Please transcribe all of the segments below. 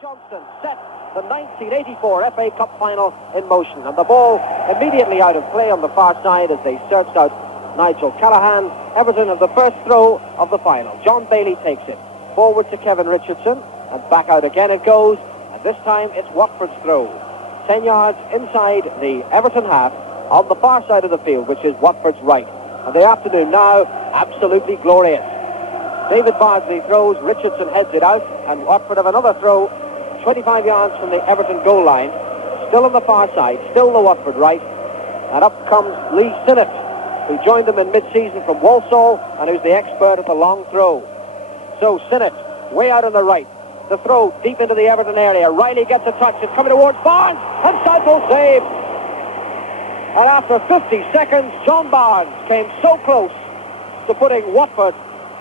Johnston set the 1984 FA Cup final in motion, and the ball immediately out of play on the far side as they searched out Nigel Callaghan. Everton have the first throw of the final. John Bailey takes it forward to Kevin Richardson, and back out again it goes, and this time it's Watford's throw. 10 yards inside the Everton half on the far side of the field, which is Watford's right. And the afternoon now absolutely glorious. David Bardsley throws, Richardson heads it out, and Watford have another throw 25 yards from the Everton goal line, still on the far side, still the Watford right, and up comes Lee Sinnott, who joined them in mid-season from Walsall and who's the expert at the long throw. So Sinnott, way out on the right, the throw deep into the Everton area. Riley gets a touch, it's coming towards Barnes, and Southall saved. And after 50 seconds, John Barnes came so close to putting Watford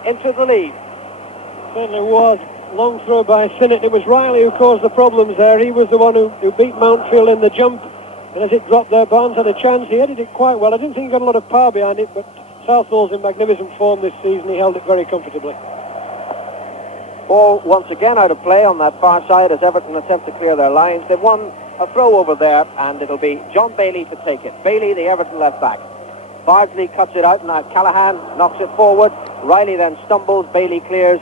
into the lead. Certainly was. Long throw by Sinnott. It was Riley who caused the problems there. He was the one who beat Mountfield in the jump. And as it dropped there, Barnes had a chance. He headed it quite well. I didn't think he got a lot of power behind it, but Southall's in magnificent form this season. He held it very comfortably. Ball once again out of play on that far side as Everton attempt to clear their lines. They've won a throw over there, and it'll be John Bailey to take it. Bailey, the Everton left back. Bardsley cuts it out, now Callaghan knocks it forward. Riley then stumbles. Bailey clears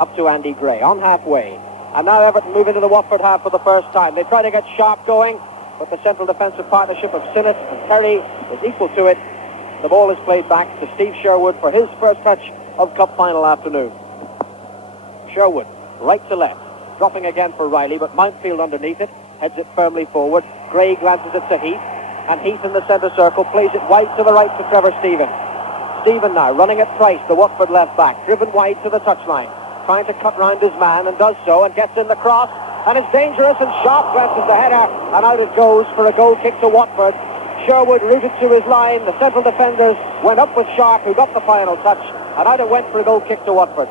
up to Andy Gray on halfway. And now Everton move into the Watford half for the first time. They try to get Sharp going, but the central defensive partnership of Sinnott and Terry is equal to it. The ball is played back to Steve Sherwood for his first touch of Cup final afternoon. Sherwood, right to left, dropping again for Riley, but Mountfield underneath it, heads it firmly forward. Gray glances it to Heath, and Heath in the centre circle plays it wide to the right to Trevor Stephen. Stephen now running at Price, the Watford left back, driven wide to the touchline, trying to cut round his man, and does so, and gets in the cross, and it's dangerous, and Sharp glances the header, and out it goes for a goal kick to Watford. Sherwood rooted to his line. The central defenders went up with Sharp, who got the final touch, and out it went for a goal kick to Watford.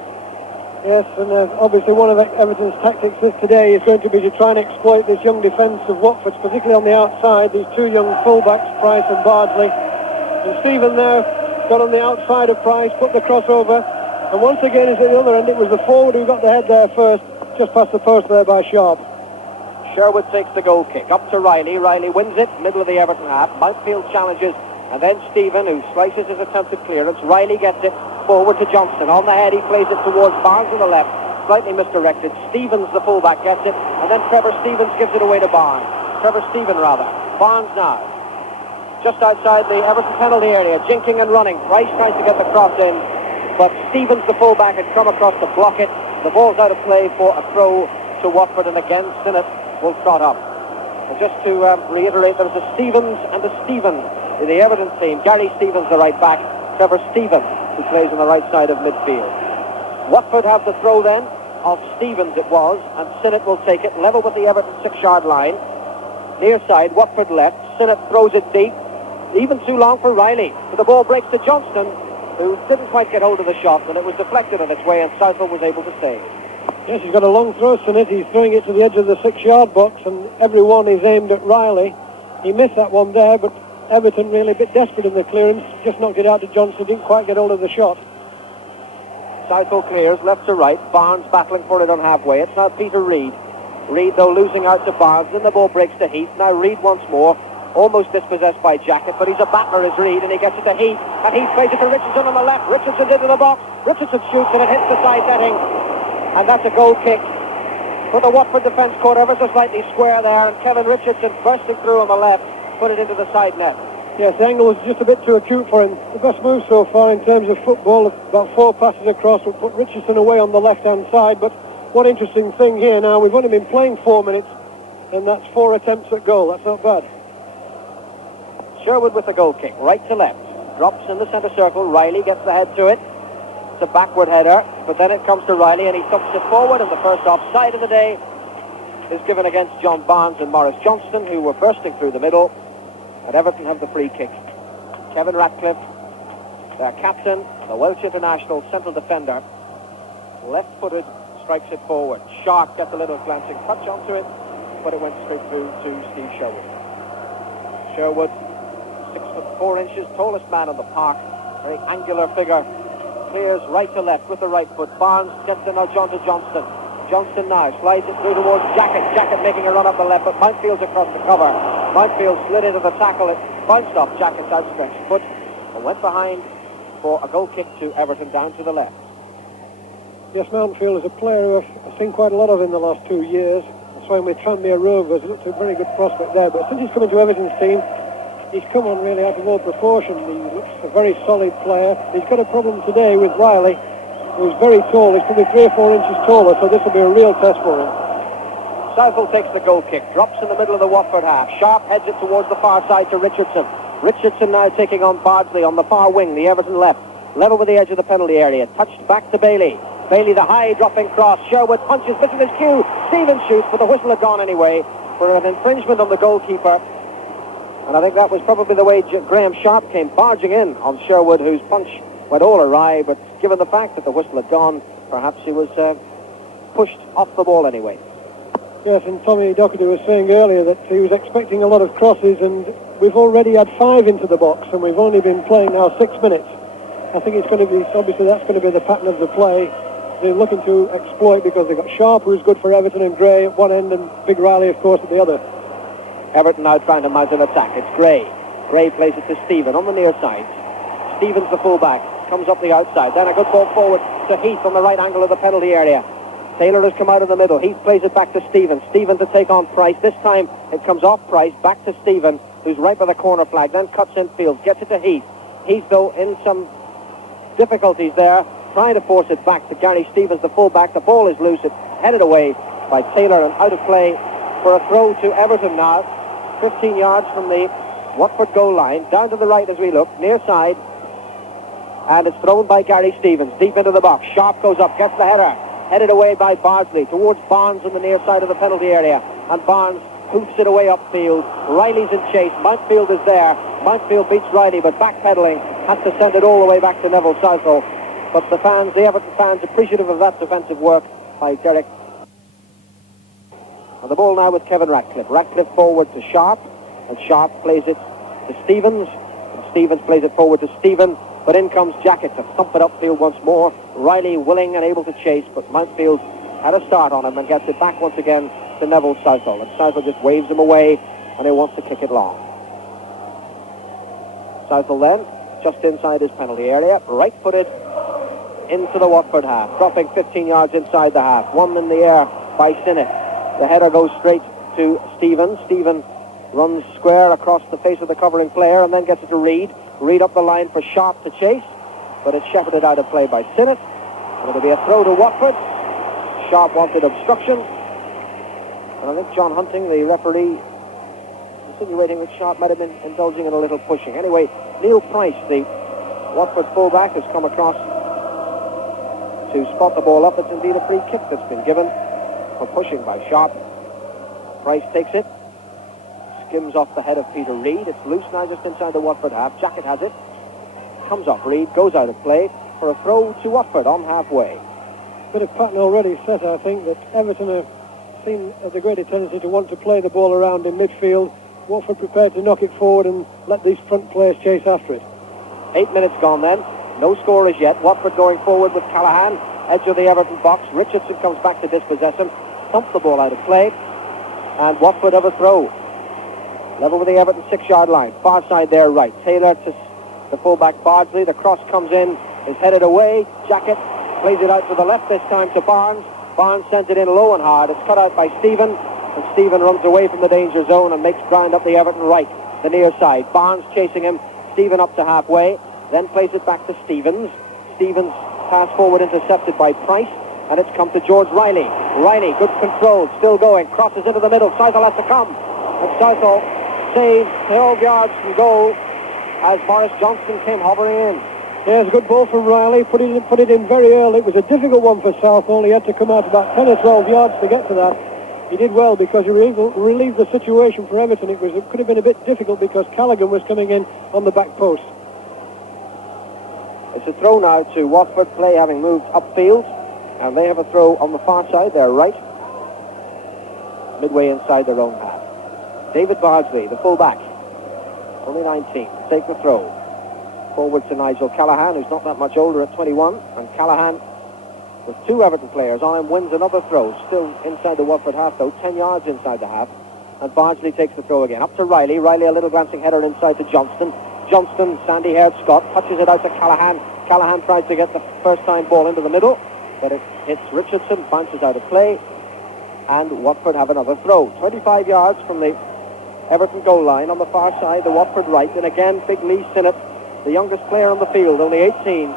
Yes, and obviously one of Everton's tactics today is going to be to try and exploit this young defence of Watford's, particularly on the outside, these two young fullbacks, Price and Bardsley. And Stephen there got on the outside of Price, put the crossover, and once again is at the other end. It was the forward who got the head there first, just past the post there by Sharp. Sherwood takes the goal kick, up to Riley. Riley wins it, middle of the Everton half. Mountfield challenges, and then Stephen, who slices his attempted clearance. Riley gets it forward to Johnston. On the head, he plays it towards Barnes on the left, slightly misdirected. Stevens, the fullback, gets it, and then Trevor Stevens gives it away to Barnes. Trevor Stephen, rather. Barnes now, just outside the Everton penalty area, jinking and running. Price tries to get the cross in, but Stevens, the fullback, had come across to block it. The ball's out of play for a throw to Watford, and again Sinnott will trot up. And just to reiterate, there's a Stevens and a Stephen in the Everton team. Gary Stevens, the right back. Trevor Stephen, who plays on the right side of midfield. Watford have the throw then of Stevens it was, and Sinnott will take it level with the Everton 6-yard line. Near side, Watford left. Sinnott throws it deep, even too long for Riley, but the ball breaks to Johnston, who didn't quite get hold of the shot, and it was deflected on its way, and Southall was able to save. Yes, he's got a long throw, Sinnott. He's throwing it to the edge of the 6-yard box, and every one is aimed at Riley. He missed that one there, but Everton really a bit desperate in the clearance, just knocked it out to Johnston, didn't quite get hold of the shot. Southall clears left to right. Barnes battling for it on halfway. It's now Peter Reid. Reid, though, losing out to Barnes. Then the ball breaks to Heath. Now Reid once more, almost dispossessed by Jacket, but he's a battler as Reid, and he gets it to Heath, and Heath plays it to Richardson on the left. Richardson into the box. Richardson shoots, and it hits the side netting, and that's a goal kick. For the Watford defence caught ever so slightly square there, and Kevin Richardson bursting through on the left, put it into the side net. Yes, the angle was just a bit too acute for him. The best move so far in terms of football, about 4 passes across, will put Richardson away on the left-hand side. But one interesting thing here now, we've only been playing 4 minutes, and that's 4 attempts at goal. That's not bad. Sherwood with the goal kick, right to left. Drops in the centre circle. Riley gets the head to it. It's a backward header, but then it comes to Riley, and he thumps it forward, and the first offside of the day is given against John Barnes and Maurice Johnston, who were bursting through the middle. And Everton have the free kick. Kevin Ratcliffe, their captain, the Welsh international central defender, left-footed, strikes it forward. Sharp gets a little glancing touch onto it, but it went straight through to Steve Sherwood. Sherwood, 6'4", tallest man on the park, very angular figure, clears right to left with the right foot. Barnes gets in now, John to Johnston. Johnston now slides it through towards Jacket. Jacket making a run up the left, but Mountfield's across the cover. Mountfield slid into the tackle. It bounced off Jacket's outstretched foot and went behind for a goal kick to Everton down to the left. Yes, Mountfield is a player who I've seen quite a lot of in the last 2 years. That's why with Tranmere Rovers, it's a very good prospect there. But since he's come into Everton's team, he's come on really out of all proportion. He looks a very solid player. He's got a problem today with Riley, who's very tall. He's probably 3 or 4 inches taller, so this will be a real test for him. Southall takes the goal kick, drops in the middle of the Watford half. Sharp heads it towards the far side to Richardson. Richardson now taking on Bardsley on the far wing, the Everton left. Level with the edge of the penalty area. Touched back to Bailey. Bailey, the high dropping cross. Sherwood punches, misses his cue. Stevens shoots, but the whistle had gone anyway for an infringement on the goalkeeper. And I think that was probably the way Graham Sharp came barging in on Sherwood, whose punch went all awry. But given the fact that the whistle had gone, perhaps he was pushed off the ball anyway. Yes, and Tommy Doherty was saying earlier that he was expecting a lot of crosses, and we've already had 5 into the box, and we've only been playing now 6 minutes. I think it's going to be, obviously that's going to be the pattern of the play. They're looking to exploit because they've got Sharp, who's good for Everton, and Gray at one end, and Big Riley, of course, at the other. Everton now trying to mount an attack. It's Gray. Gray plays it to Stephen on the near side. Stevens, the fullback, comes up the outside. Then a good ball forward to Heath on the right angle of the penalty area. Taylor has come out of the middle. Heath plays it back to Stephen. Stephen to take on Price. This time it comes off Price, back to Stephen, who's right by the corner flag, then cuts infield, gets it to Heath. Heath, though, in some difficulties there, trying to force it back to Gary Stevens, the fullback. The ball is loose. It's headed away by Taylor and out of play for a throw to Everton now. 15 yards from the Watford goal line. Down to the right as we look, near side. And it's thrown by Gary Stevens, deep into the box. Sharp goes up, gets the header. Headed away by Bardsley towards Barnes on the near side of the penalty area. And Barnes hoofs it away upfield. Riley's in chase. Mountfield is there. Mountfield beats Riley, but backpedaling has to send it all the way back to Neville Southall. But the fans, the Everton fans, appreciative of that defensive work by Derek. And the ball now with Kevin Ratcliffe. Ratcliffe forward to Sharp, and Sharp plays it to Stevens, and Stevens plays it forward to Stephen. But in comes Jacket to thump it upfield once more. Riley willing and able to chase, but Mountfield had a start on him and gets it back once again to Neville Southall. And Southall just waves him away, and he wants to kick it long. Southall then, just inside his penalty area, right-footed into the Watford half, dropping 15 yards inside the half. One in the air by Sinnott. The header goes straight to Stephen. Stephen runs square across the face of the covering player and then gets it to Reid. Reid up the line for Sharp to chase, but it's shepherded out of play by Sinnott. And it'll be a throw to Watford. Sharp wanted obstruction. And I think John Hunting, the referee, insinuating that Sharp might have been indulging in a little pushing. Anyway, Neil Price, the Watford fullback, has come across to spot the ball up. It's indeed a free kick that's been given for pushing by Sharp. Price takes it. Skims off the head of Peter Reid. It's loose now just inside the Watford half. Jacket has it. Comes off Reid, goes out of play for a throw to Watford on halfway. Bit of pattern already set, I think, that Everton have seen the greater tendency to want to play the ball around in midfield. Watford prepared to knock it forward and let these front players chase after it. 8 minutes gone then. No score as yet. Watford going forward with Callahan. Edge of the Everton box. Richardson comes back to dispossess him. Thumps the ball out of play. And Watford have a throw. Level with the Everton 6-yard line. Far side there right. Taylor to the fullback Bardsley. The cross comes in. Is headed away. Jacket plays it out to the left this time to Barnes. Barnes sends it in low and hard. It's cut out by Stephen. And Stephen runs away from the danger zone and makes ground up the Everton right. The near side. Barnes chasing him. Stephen up to halfway. Then plays it back to Stevens. Stevens pass forward intercepted by Price. And it's come to George Riley. Riley, good control. Still going. Crosses into the middle. Southall has to come. And Southall saves 12 yards from goal as Maurice Johnston came hovering in. There's a good ball from Riley. Put it in very early. It was a difficult one for Southall. He had to come out about 10 or 12 yards to get to that. He did well because he relieved the situation for Everton. It could have been a bit difficult because Callaghan was coming in on the back post. It's a throw now to Watford, play having moved upfield, and they have a throw on the far side, their right, midway inside their own half. David Bardsley, the full-back, only 19, take the throw. Forward to Nigel Callahan, who's not that much older at 21, and Callahan with two Everton players on him, wins another throw, still inside the Watford half though, 10 yards inside the half, and Bardsley takes the throw again. Up to Riley, a little glancing header inside to Johnston. Johnston, sandy-haired Scot, touches it out to Callahan. Callahan tries to get the first-time ball into the middle, but it hits Richardson, bounces out of play, and Watford have another throw. 25 yards from the Everton goal line on the far side, the Watford right, and again Big Lee Sinnott, the youngest player on the field, only 18,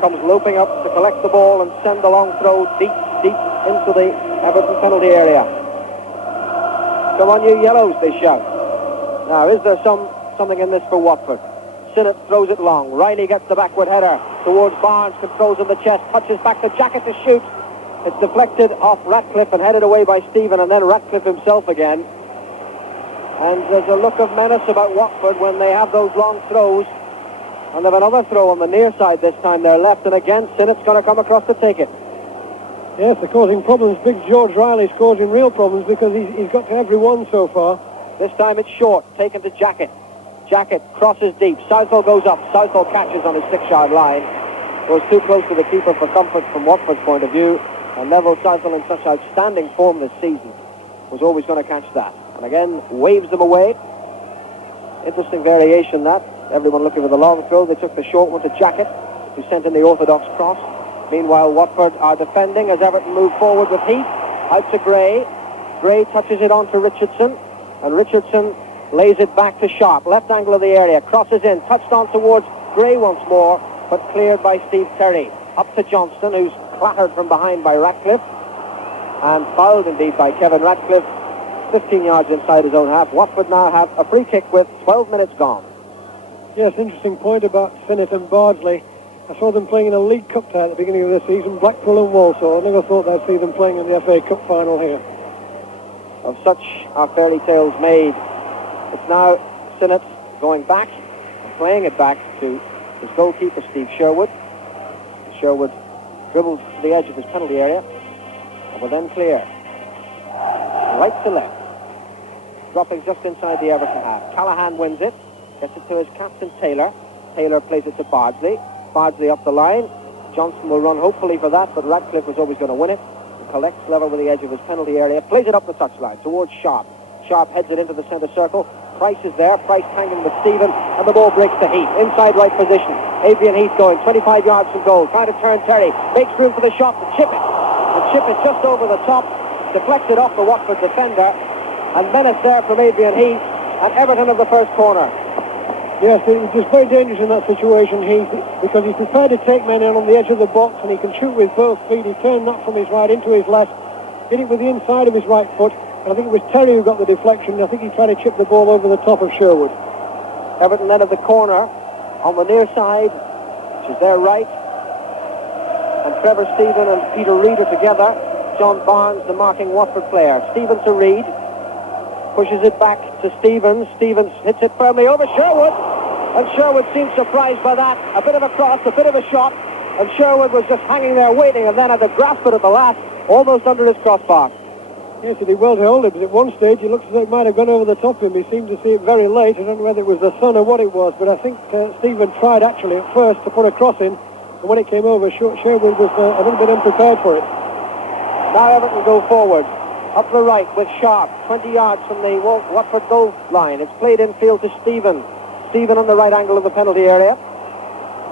comes loping up to collect the ball and send the long throw deep into the Everton penalty area. Come on, you yellows, they shout. Now, is there something in this for Watford? Sinnott throws it long. Riley gets the backward header towards Barnes, controls in the chest, touches back to Jacket to shoot. It's deflected off Ratcliffe and headed away by Stephen, and then Ratcliffe himself again. And there's a look of menace about Watford when they have those long throws. And they've another throw on the near side this time, their left, and again Sinnott's going to come across to take it. Yes, they're causing problems. Big George Riley's causing real problems because he's got to every one so far. This time it's short, taken to Jacket. Jacket crosses deep. Southall goes up. Southall catches on his 6-yard line. Goes too close to the keeper for comfort from Watford's point of view. And Neville Southall, in such outstanding form this season, was always going to catch that. And again, waves them away. Interesting variation, that. Everyone looking for the long throw. They took the short one to Jacket, who sent in the orthodox cross. Meanwhile, Watford are defending as Everton move forward with Heath. Out to Gray. Gray touches it on to Richardson. And Richardson lays it back to Sharp. Left angle of the area. Crosses in. Touched on towards Gray once more, but cleared by Steve Terry. Up to Johnston, who's clattered from behind by Ratcliffe. And fouled indeed by Kevin Ratcliffe. 15 yards inside his own half. Watford now have a free kick with 12 minutes gone. Yes, interesting point about Sinnott and Bardsley. I saw them playing in a League Cup tie at the beginning of the season, Blackpool and Walsall. I never thought I'd see them playing in the FA Cup final here. Of such are fairy tales made. It's now Sinnott going back, playing it back to his goalkeeper, Steve Sherwood. Sherwood dribbles to the edge of his penalty area and will then clear. Right to left. Dropping just inside the Everton half. Callahan wins it. Gets it to his captain, Taylor. Taylor plays it to Bardsley. Bardsley up the line. Johnson will run hopefully for that, but Ratcliffe was always going to win it. He collects level with the edge of his penalty area. Plays it up the touchline towards Sharp. Sharp heads it into the centre circle. Price is there. Price tangling with Stephen, and the ball breaks to Heath. Inside right position. Adrian Heath going 25 yards from goal. Trying to turn Terry. Makes room for the shot to chip it. The chip is just over the top. Deflects it off the Watford defender. And menace there from Adrian Heath. And Everton of the first corner. Yes, he was just very dangerous in that situation, Heath, because he's prepared to take men in on the edge of the box, and he can shoot with both feet. He turned that from his right into his left, hit it with the inside of his right foot, and I think it was Terry who got the deflection. I think he tried to chip the ball over the top of Sherwood. Everton then of the corner on the near side, which is their right, and Trevor Stephen and Peter Reid are together. John Barnes, the marking Watford player. Stephen to Reid. Pushes it back to Stevens. Stevens hits it firmly over Sherwood. And Sherwood seemed surprised by that. A bit of a cross, a bit of a shot. And Sherwood was just hanging there waiting and then had to grasp it at the last, almost under his crossbar. Yes, he did well to hold it, but at one stage he looks as though it might have gone over the top of him. He seemed to see it very late. I don't know whether it was the sun or what it was, but I think Stephen tried actually at first to put a cross in. And when it came over, Sherwood was a little bit unprepared for it. Now Everton go forward. Up the right with Sharp, 20 yards from the Watford goal line. It's played infield to Stephen. Stephen on the right angle of the penalty area.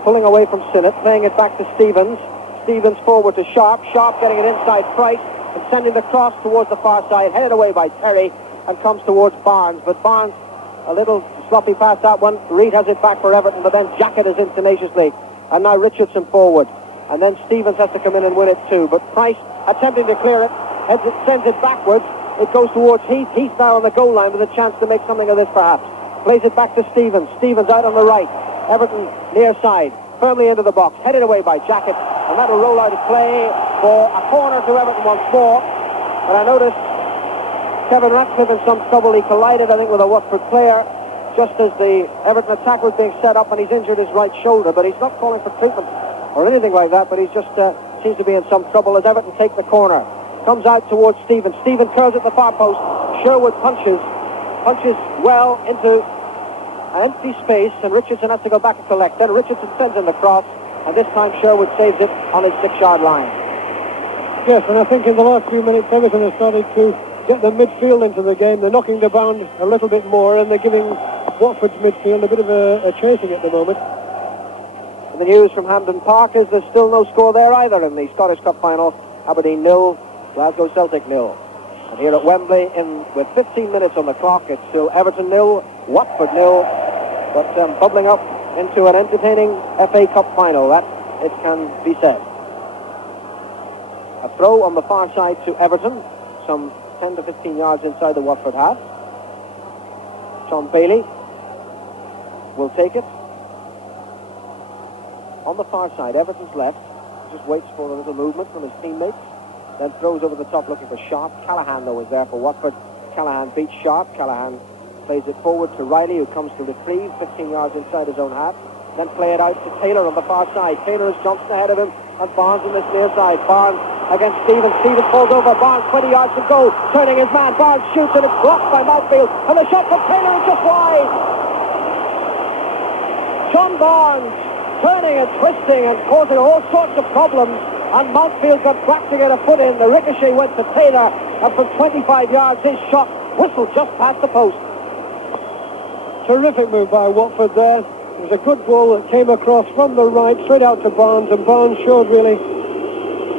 Pulling away from Sinnott, playing it back to Stevens. Stevens forward to Sharp. Sharp getting it inside Price and sending the cross towards the far side. Headed away by Terry and comes towards Barnes. But Barnes, a little sloppy pass that one. Reid has it back for Everton, but then Jacket is in tenaciously. And now Richardson forward. And then Stevens has to come in and win it too. But Price attempting to clear it. Sends it backwards. It goes towards Heath. Heath now on the goal line with a chance to make something of this perhaps. Plays it back to Stevens. Stevens out on the right. Everton near side. Firmly into the box. Headed away by Jacket. And that'll roll out of play for a corner to Everton once more. And I noticed Kevin Ratcliffe in some trouble. He collided, I think, with a Watford player just as the Everton attack was being set up, and he's injured his right shoulder. But he's not calling for treatment or anything like that. But he's just seems to be in some trouble as Everton take the corner. Comes out towards Stephen. Stephen curls at the far post. Sherwood punches well into an empty space, and Richardson has to go back and collect. Then Richardson sends in the cross, and this time Sherwood saves it on his 6-yard line. Yes, and I think in the last few minutes Everton has started to get the midfield into the game. They're knocking the bound a little bit more, and they're giving Watford's midfield a bit of a chasing at the moment. And the news from Hampden Park is there's still no score there either in the Scottish Cup final. Aberdeen 0, Glasgow Celtic 0. And here at Wembley, with 15 minutes on the clock, it's still Everton 0, Watford 0, but bubbling up into an entertaining FA Cup final, that it can be said. A throw on the far side to Everton, some 10 to 15 yards inside the Watford half. John Bailey will take it. On the far side, Everton's left, just waits for a little movement from his teammates, then throws over the top looking for Sharp. Callaghan, though, is there for Watford. Callaghan beats Sharp. Callaghan plays it forward to Riley, who comes to retrieve 15 yards inside his own half. Then play it out to Taylor on the far side. Taylor has jumped ahead of him, and Barnes on this near side. Barnes against Stevens. Stevens falls over. Barnes 20 yards to go, turning his man. Barnes shoots, and it's blocked by Mountfield. And the shot from Taylor is just wide. John Barnes turning and twisting and causing all sorts of problems, and Mountfield got back to get a foot in. The ricochet went to Taylor, and from 25 yards his shot whistled just past the post. Terrific move by Watford there. It was a good ball that came across from the right straight out to Barnes, and Barnes showed really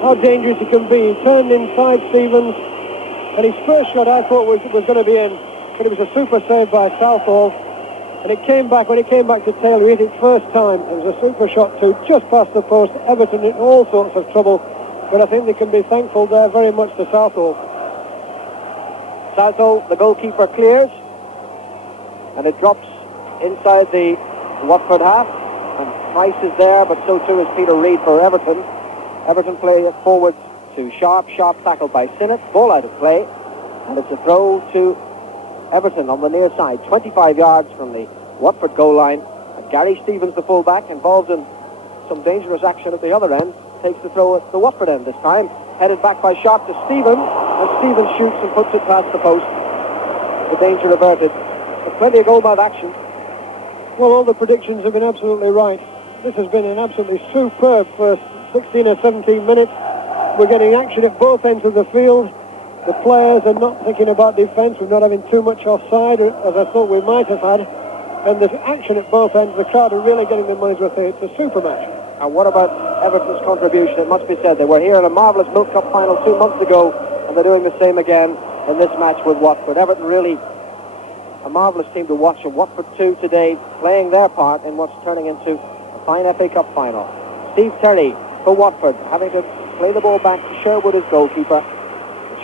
how dangerous he can be. He turned inside Stevens, and his first shot I thought was going to be in, but it was a super save by Southall. And it came back, when it came back to Taylor, he hit it first time. It was a super shot too, just past the post. Everton in all sorts of trouble, but I think they can be thankful there very much to Southall. Southall, the goalkeeper, clears, and it drops inside the Watford half. And Price is there, but so too is Peter Reid for Everton. Everton play it forward to Sharp. Sharp tackled by Sinnott. Ball out of play, and it's a throw to Everton on the near side, 25 yards from the Watford goal line. And Gary Stevens, the fullback, involved in some dangerous action at the other end, takes the throw at the Watford end this time. Headed back by Sharp to Stevens, and Stevens shoots and puts it past the post. The danger averted. But plenty of goal-mouth action. Well, all the predictions have been absolutely right. This has been an absolutely superb first 16 or 17 minutes. We're getting action at both ends of the field. The players are not thinking about defence. We're not having too much offside, as I thought we might have had. And there's action at both ends. The crowd are really getting their money's worth. It's a super match. And what about Everton's contribution? It must be said they were here in a marvellous Milk Cup final 2 months ago, and they're doing the same again in this match with Watford. Everton really a marvellous team to watch, and Watford too today playing their part in what's turning into a fine FA Cup final. Steve Terry for Watford, having to play the ball back to Sherwood, his goalkeeper.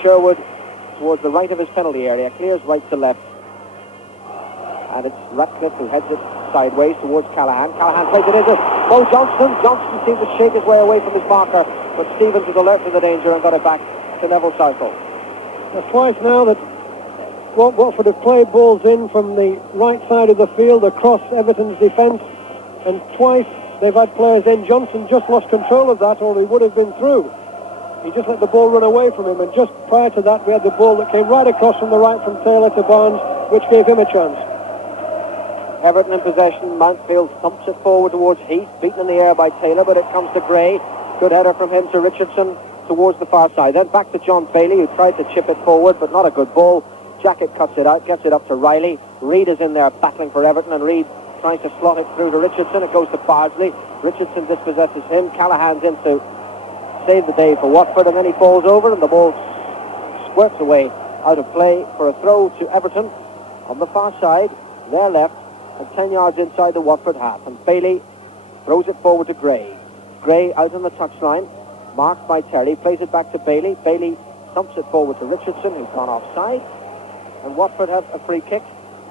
Sherwood towards the right of his penalty area, clears right to left, and it's Ratcliffe who heads it sideways towards Callaghan. Callaghan plays it into Mo Johnston. Johnston seems to shake his way away from his marker, but Stevens is alert to the danger and got it back to Neville Southall. There's twice now that Watford have played balls in from the right side of the field across Everton's defence, and twice they've had players in. Johnson just lost control of that, or he would have been through. He just let the ball run away from him, and just prior to that we had the ball that came right across from the right from Taylor to Barnes, which gave him a chance. Everton in possession. Mountfield thumps it forward towards Heath, beaten in the air by Taylor, but it comes to Gray. Good header from him to Richardson towards the far side. Then back to John Bailey, who tried to chip it forward, but not a good ball. Jackett cuts it out, gets it up to Riley. Reid is in there battling for Everton, and Reid trying to slot it through to Richardson. It goes to Bardsley. Richardson dispossesses him. Callaghan's in to save the day for Watford, and then he falls over, and the ball squirts away out of play for a throw to Everton on the far side, their left, and 10 yards inside the Watford half. And Bailey throws it forward to Gray. Gray out on the touchline, marked by Terry, plays it back to Bailey. Bailey thumps it forward to Richardson, who's gone offside, and Watford have a free kick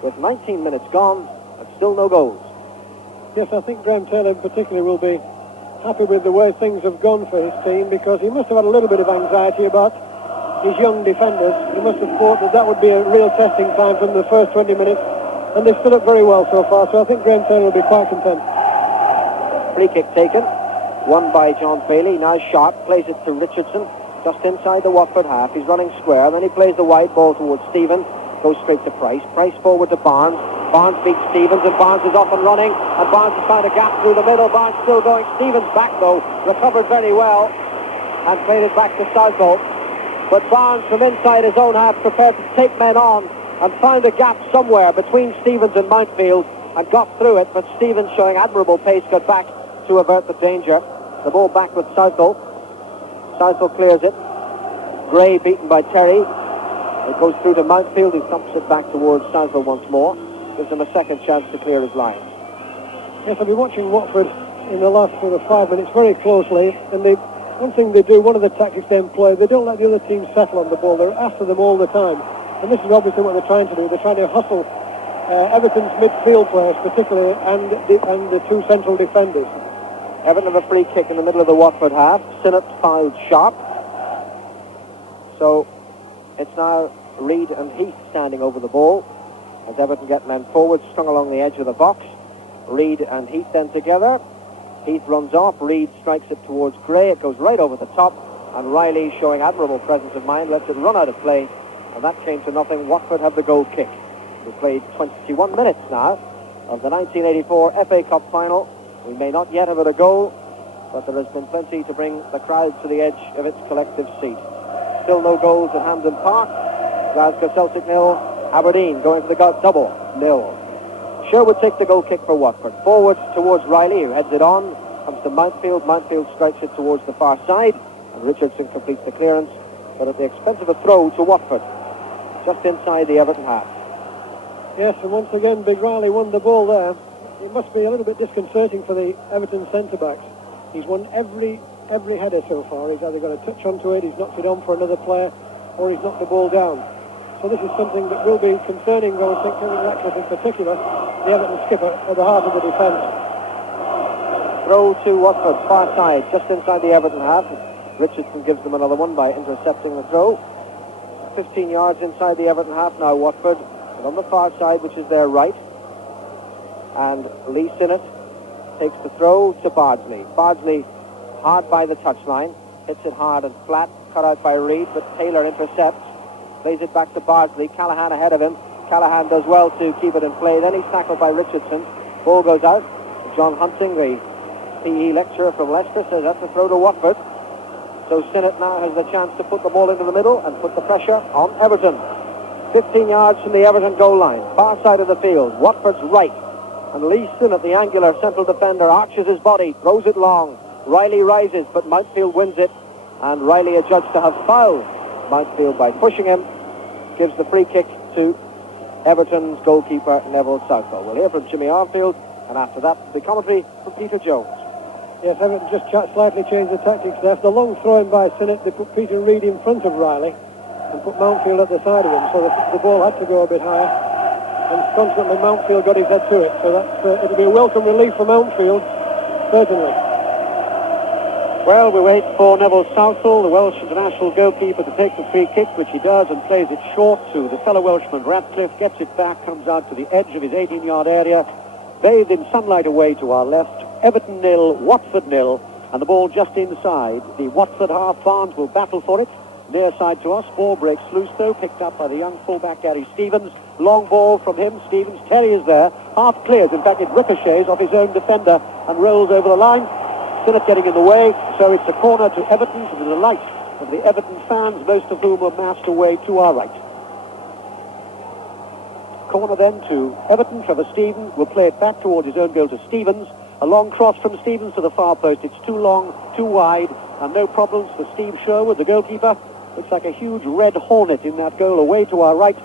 with 19 minutes gone and still no goals. Yes, I think Graham Taylor in particular will be happy with the way things have gone for his team, because he must have had a little bit of anxiety about his young defenders. He must have thought that would be a real testing time from the first 20 minutes, and they've stood up very well so far, so I think Graham Taylor will be quite content. Free kick taken, won by John Bailey. Now Sharp plays it to Richardson, just inside the Watford half. He's running square, then he plays the wide ball towards Stevens, goes straight to Price. Price forward to Barnes. Barnes beats Stevens, and Barnes is off and running, and Barnes has found a gap through the middle. Barnes still going. Stevens back though, recovered very well. and played it back to Southall. But Barnes from inside his own half prepared to take men on and found a gap somewhere between Stevens and Mountfield and got through it, but Stevens, showing admirable pace, got back to avert the danger. The ball back with Southall. Southall clears it. Gray beaten by Terry. It goes through to Mountfield, who thumps it back towards Southall once more. Gives him a second chance to clear his lines. Yes, I've been watching Watford in the last sort of 5 minutes very closely, and one thing they do, one of the tactics they employ, they don't let the other team settle on the ball. They're after them all the time. And this is obviously what they're trying to do. They're trying to hustle Everton's midfield players, particularly, and the two central defenders. Everton have a free kick in the middle of the Watford half. Sinnott fouled sharp. So it's now Reid and Heath standing over the ball as Everton get men forward, strung along the edge of the box. Reid and Heath then together. Heath runs off. Reid strikes it towards Gray. It goes right over the top, and Riley, showing admirable presence of mind, lets it run out of play, and that came to nothing. Watford have the goal kick. We've played 21 minutes now of the 1984 FA Cup final. We may not yet have had a goal, but there has been plenty to bring the crowd to the edge of its collective seat. Still no goals at Hampden Park. Glasgow Celtic 0, Aberdeen going for the double 0. Sherwood takes the goal kick for Watford. Forward towards Riley, who heads it on. Comes to Mountfield. Mountfield strikes it towards the far side, and Richardson completes the clearance, but at the expense of a throw to Watford, just inside the Everton half. Yes, and once again, Big Riley won the ball there. It must be a little bit disconcerting for the Everton centre-backs. He's won every header so far. He's either got a touch onto it, he's knocked it on for another player, or he's knocked the ball down. So this is something that will be concerning, I would think, Kevin Ratcliffe in particular, the Everton skipper, at the heart of the defence. Throw to Watford, far side, just inside the Everton half. Richardson gives them another one by intercepting the throw. 15 yards inside the Everton half now, Watford. And on the far side, which is their right. And Lee Sinnott takes the throw to Bardsley. Bardsley hard by the touchline, hits it hard and flat, cut out by Reid, but Taylor intercepts. Plays it back to Bardsley. Callaghan ahead of him. Callaghan does well to keep it in play. Then he's tackled by Richardson. Ball goes out. John Hunting, the PE lecturer from Leicester, says that's a throw to Watford. So Sinnott now has the chance to put the ball into the middle and put the pressure on Everton. 15 yards from the Everton goal line. Far side of the field. Watford's right. And Lee Sinnott, the angular central defender, arches his body, throws it long. Riley rises, but Mountfield wins it. And Riley adjudged to have fouled Mountfield by pushing him, gives the free kick to Everton's goalkeeper Neville Southall. We'll hear from Jimmy Armfield, and after that the commentary from Peter Jones. Yes, Everton just slightly changed the tactics there. The long throw in by Sinnott, they put Peter Reid in front of Riley and put Mountfield at the side of him, so the ball had to go a bit higher, and consequently Mountfield got his head to it, so it'll be a welcome relief for Mountfield, certainly. Well, we wait for Neville Southall, the Welsh international goalkeeper, to take the free kick, which he does, and plays it short to the fellow Welshman Ratcliffe, gets it back, comes out to the edge of his 18-yard area, bathed in sunlight away to our left. Everton 0, Watford 0, and the ball just inside the Watford half. Barnes will battle for it, near side to us. Ball breaks loose, though, picked up by the young fullback Gary Stevens. Long ball from him, Stevens. Terry is there, half clears. In fact, it ricochets off his own defender and rolls over the line. Sinnott getting in the way, so it's a corner to Everton, to the delight of the Everton fans, most of whom are massed away to our right. Corner then to Everton. Trevor Stevens will play it back towards his own goal to Stevens. A long cross from Stevens to the far post. It's too long, too wide, and no problems for Steve Sherwood, the goalkeeper. Looks like a huge red hornet in that goal away to our right.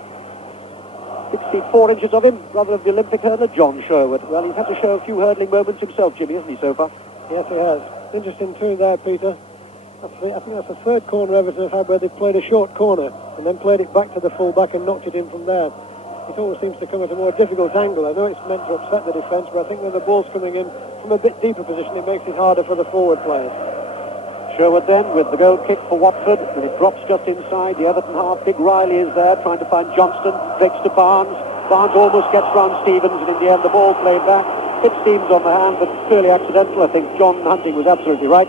64 inches of him, rather than the Olympic hurdler, John Sherwood. Well, he's had to show a few hurdling moments himself, Jimmy, hasn't he, so far? Yes, he has. Interesting tune there, Peter. I think that's the third corner Everton have had where they've played a short corner and then played it back to the full-back and knocked it in from there. It always seems to come at a more difficult angle. I know it's meant to upset the defence, but I think when the ball's coming in from a bit deeper position, it makes it harder for the forward players. Sherwood then with the goal kick for Watford, and it drops just inside the Everton half. Big Riley is there trying to find Johnston, breaks to Barnes. Barnes almost gets round Stevens, and in the end the ball played back. Hit Stevens on the hand, but clearly accidental. I think John Hunting was absolutely right,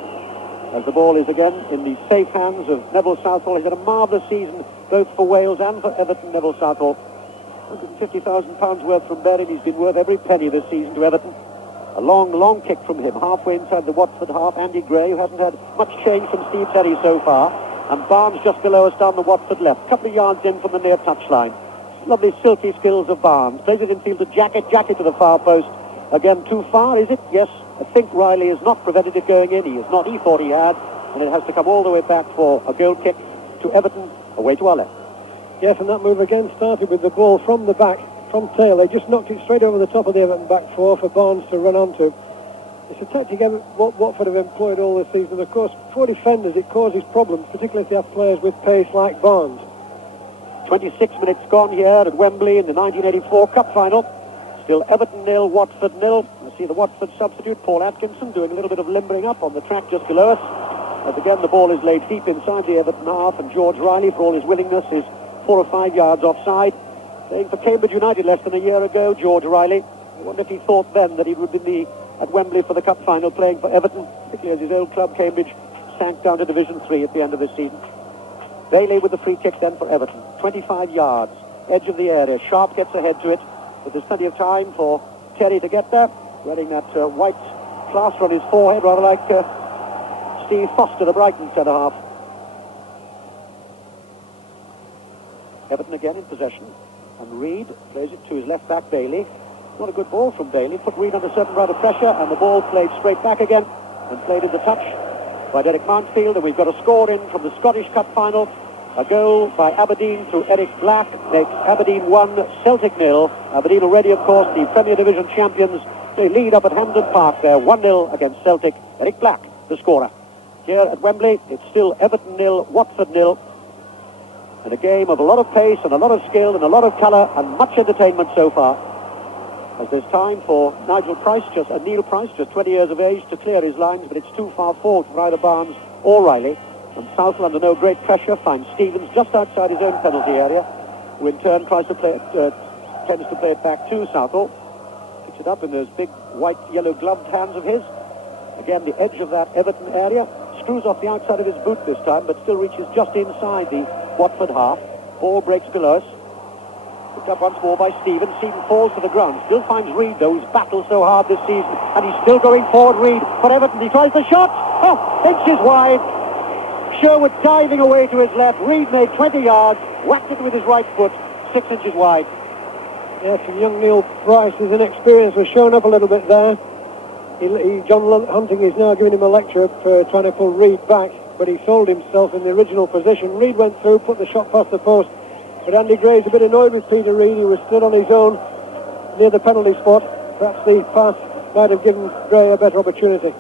as the ball is again in the safe hands of Neville Southall. He's had a marvellous season both for Wales and for Everton, Neville Southall. £150,000 worth from Berlin. He's been worth every penny this season to Everton. A long kick from him, halfway inside the Watford half. Andy Gray, who hasn't had much change from Steve Terry so far. And Barnes just below us down the Watford left. Couple of yards in from the near touchline. Lovely silky skills of Barnes. Plays it infield to Jacket to the far post. Again, too far, is it? Yes. I think Riley has not prevented it going in. He is not. He thought he had. And it has to come all the way back for a goal kick to Everton, away to our left. Yes, and that move again started with the ball from the back, from Taylor. Just knocked it straight over the top of the Everton back four for Barnes to run onto. It's a tactic Watford have employed all this season. Of course, for defenders, it causes problems, particularly if they have players with pace like Barnes. 26 minutes gone here at Wembley in the 1984 Cup Final. Still Everton 0, Watford 0. You see the Watford substitute, Paul Atkinson, doing a little bit of limbering up on the track just below us. As again, the ball is laid deep inside the Everton half, and George Riley, for all his willingness, is 4 or 5 yards offside. Playing for Cambridge United less than a year ago, George Riley. I wonder if he thought then that he would be at Wembley for the Cup Final playing for Everton, particularly as his old club, Cambridge, sank down to Division 3 at the end of this season. Bailey with the free kick then for Everton. 25 yards, edge of the area. Sharp gets ahead to it, but there's plenty of time for Terry to get there, wearing that white plaster on his forehead, rather like Steve Foster, the Brighton centre-half. Everton again in possession, and Reid plays it to his left-back, Bailey. Not a good ball from Bailey. Put Reid under certain amount of pressure, and the ball played straight back again, and played into touch by Derek Mansfield, and we've got a score in from the Scottish Cup Final. A goal by Aberdeen through Eric Black makes Aberdeen 1, Celtic 0. Aberdeen already, of course, the Premier Division champions. They lead up at Hampden Park there, 1-0 against Celtic. Eric Black, the scorer. Here at Wembley, it's still Everton 0, Watford 0. And a game of a lot of pace and a lot of skill and a lot of colour and much entertainment so far. As there's time for Neil Price, just 20 years of age, to clear his lines, but it's too far forward for either Barnes or Riley. And Southall, under no great pressure, finds Stevens just outside his own penalty area, who in turn tends to play it back to Southall. Picks it up in those big white, yellow gloved hands of his. Again, the edge of that Everton area. Screws off the outside of his boot this time, but still reaches just inside the Watford half. Ball breaks below us. Picked up once more by Stevens. Stevens falls to the ground. Still finds Reid, though, who's battled so hard this season. And he's still going forward, Reid, for Everton. He tries the shot. Oh, inches wide. Sherwood diving away to his left. Reid made 20 yards, whacked it with his right foot, 6 inches wide. Yes, and young Neil Price's inexperience was shown up a little bit there. John Hunting is now giving him a lecture for trying to pull Reid back, but he sold himself in the original position. Reid went through, put the shot past the post, but Andy Gray's a bit annoyed with Peter Reid, who was stood on his own near the penalty spot. Perhaps the pass might have given Gray a better opportunity.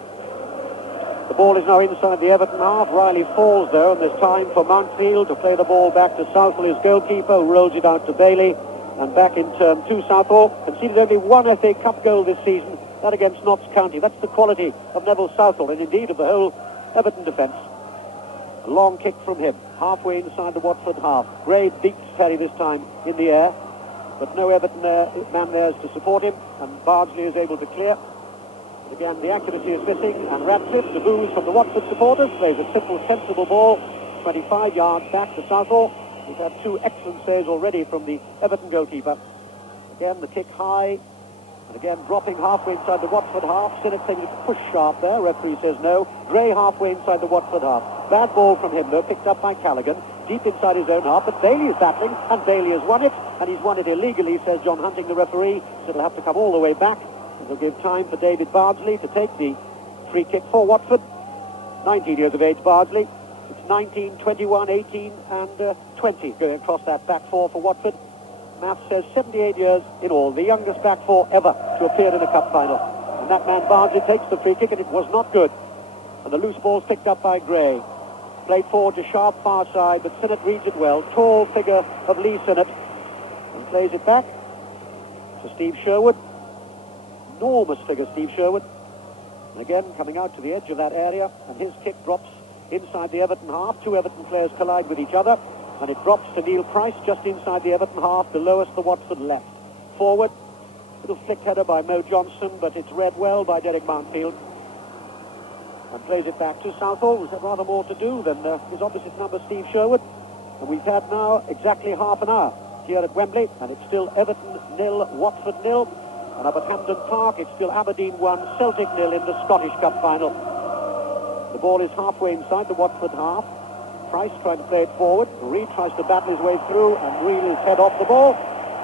The ball is now inside the Everton half. Riley falls, though, and there's time for Mansfield to play the ball back to Southall, his goalkeeper, who rolls it out to Bailey, and back in turn to Southall. Conceded only one FA Cup goal this season, that against Notts County. That's the quality of Neville Southall, and indeed of the whole Everton defence. A long kick from him, halfway inside the Watford half. Gray beats Terry this time in the air, but no Everton man there to support him, and Bardsley is able to clear. But again, the accuracy is missing, and Radcliffe, the boos from the Watford supporters, plays a simple, sensible ball, 25 yards back to Southall. We've had 2 excellent saves already from the Everton goalkeeper. Again, the kick high, and again dropping halfway inside the Watford half. Sinnott saying to push Sharp there. Referee says no. Gray halfway inside the Watford half. Bad ball from him, though, picked up by Callaghan, deep inside his own half. But Bailey is battling, and Bailey has won it, and he's won it illegally, says John Hunting, the referee. So it'll have to come all the way back. It'll give time for David Bardsley to take the free kick for Watford. 19 years of age, Bardsley. It's 19, 21, 18, and 20 going across that back four for Watford. Math says 78 years in all, the youngest back four ever to appear in a cup final. And that man Bardsley takes the free kick, and it was not good. And the loose ball's picked up by Gray. Played forward to Sharp, far side, but Sinnott reads it well. Tall figure of Lee Sinnott. And plays it back to Steve Sherwood. Enormous figure, Steve Sherwood. And again, coming out to the edge of that area, and his kick drops inside the Everton half. 2 Everton players collide with each other, and it drops to Neil Price just inside the Everton half, the lowest the Watford left. Forward, little flick header by Mo Johnson, but it's read well by Derek Mansfield. And plays it back to Southall, who's had rather more to do than his opposite number, Steve Sherwood. And we've had now exactly half an hour here at Wembley, and it's still Everton 0, Watford 0. And up at Hampden Park, it's still Aberdeen 1, Celtic 0 in the Scottish Cup final. The ball is halfway inside the Watford half. Price trying to play it forward. Reid tries to battle his way through and reel his head off the ball.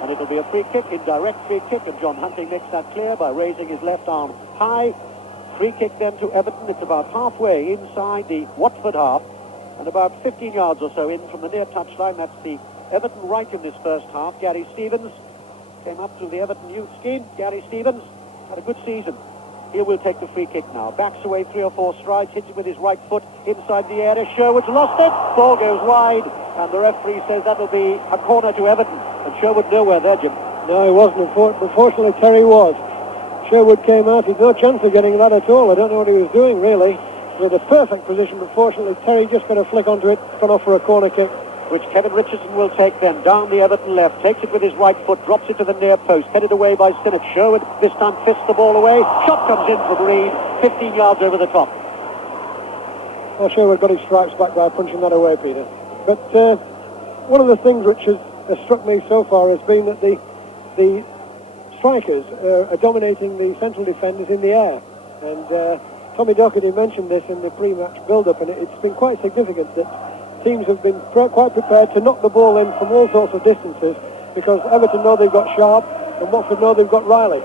And it'll be a free kick, indirect free kick, and John Hunting makes that clear by raising his left arm high. Free kick then to Everton. It's about halfway inside the Watford half and about 15 yards or so in from the near touchline. That's the Everton right in this first half. Gary Stevens came up to the Everton youth scheme. Gary Stevens had a good season. He will take the free kick now. Backs away 3 or 4 strides, hits it with his right foot inside the area. Sherwood's lost it. Ball goes wide, and the referee says that'll be a corner to Everton. And Sherwood nowhere there, Jim. No, he wasn't. Unfortunately, Terry was. Sherwood came out. He'd no chance of getting that at all. I don't know what he was doing, really. With a perfect position, but fortunately, Terry just got a flick onto it, gone off for a corner kick. Which Kevin Richardson will take then, down the Everton left, takes it with his right foot, drops it to the near post, headed away by Sinnott. Sherwood this time fists the ball away, shot comes in from Reid, 15 yards over the top. Well, Sherwood got his stripes back by punching that away, Peter. But one of the things which has struck me so far has been that the strikers are dominating the central defenders in the air. And Tommy Docherty mentioned this in the pre-match build-up, and it's been quite significant that teams have been quite prepared to knock the ball in from all sorts of distances, because Everton know they've got Sharp and Watford know they've got Riley.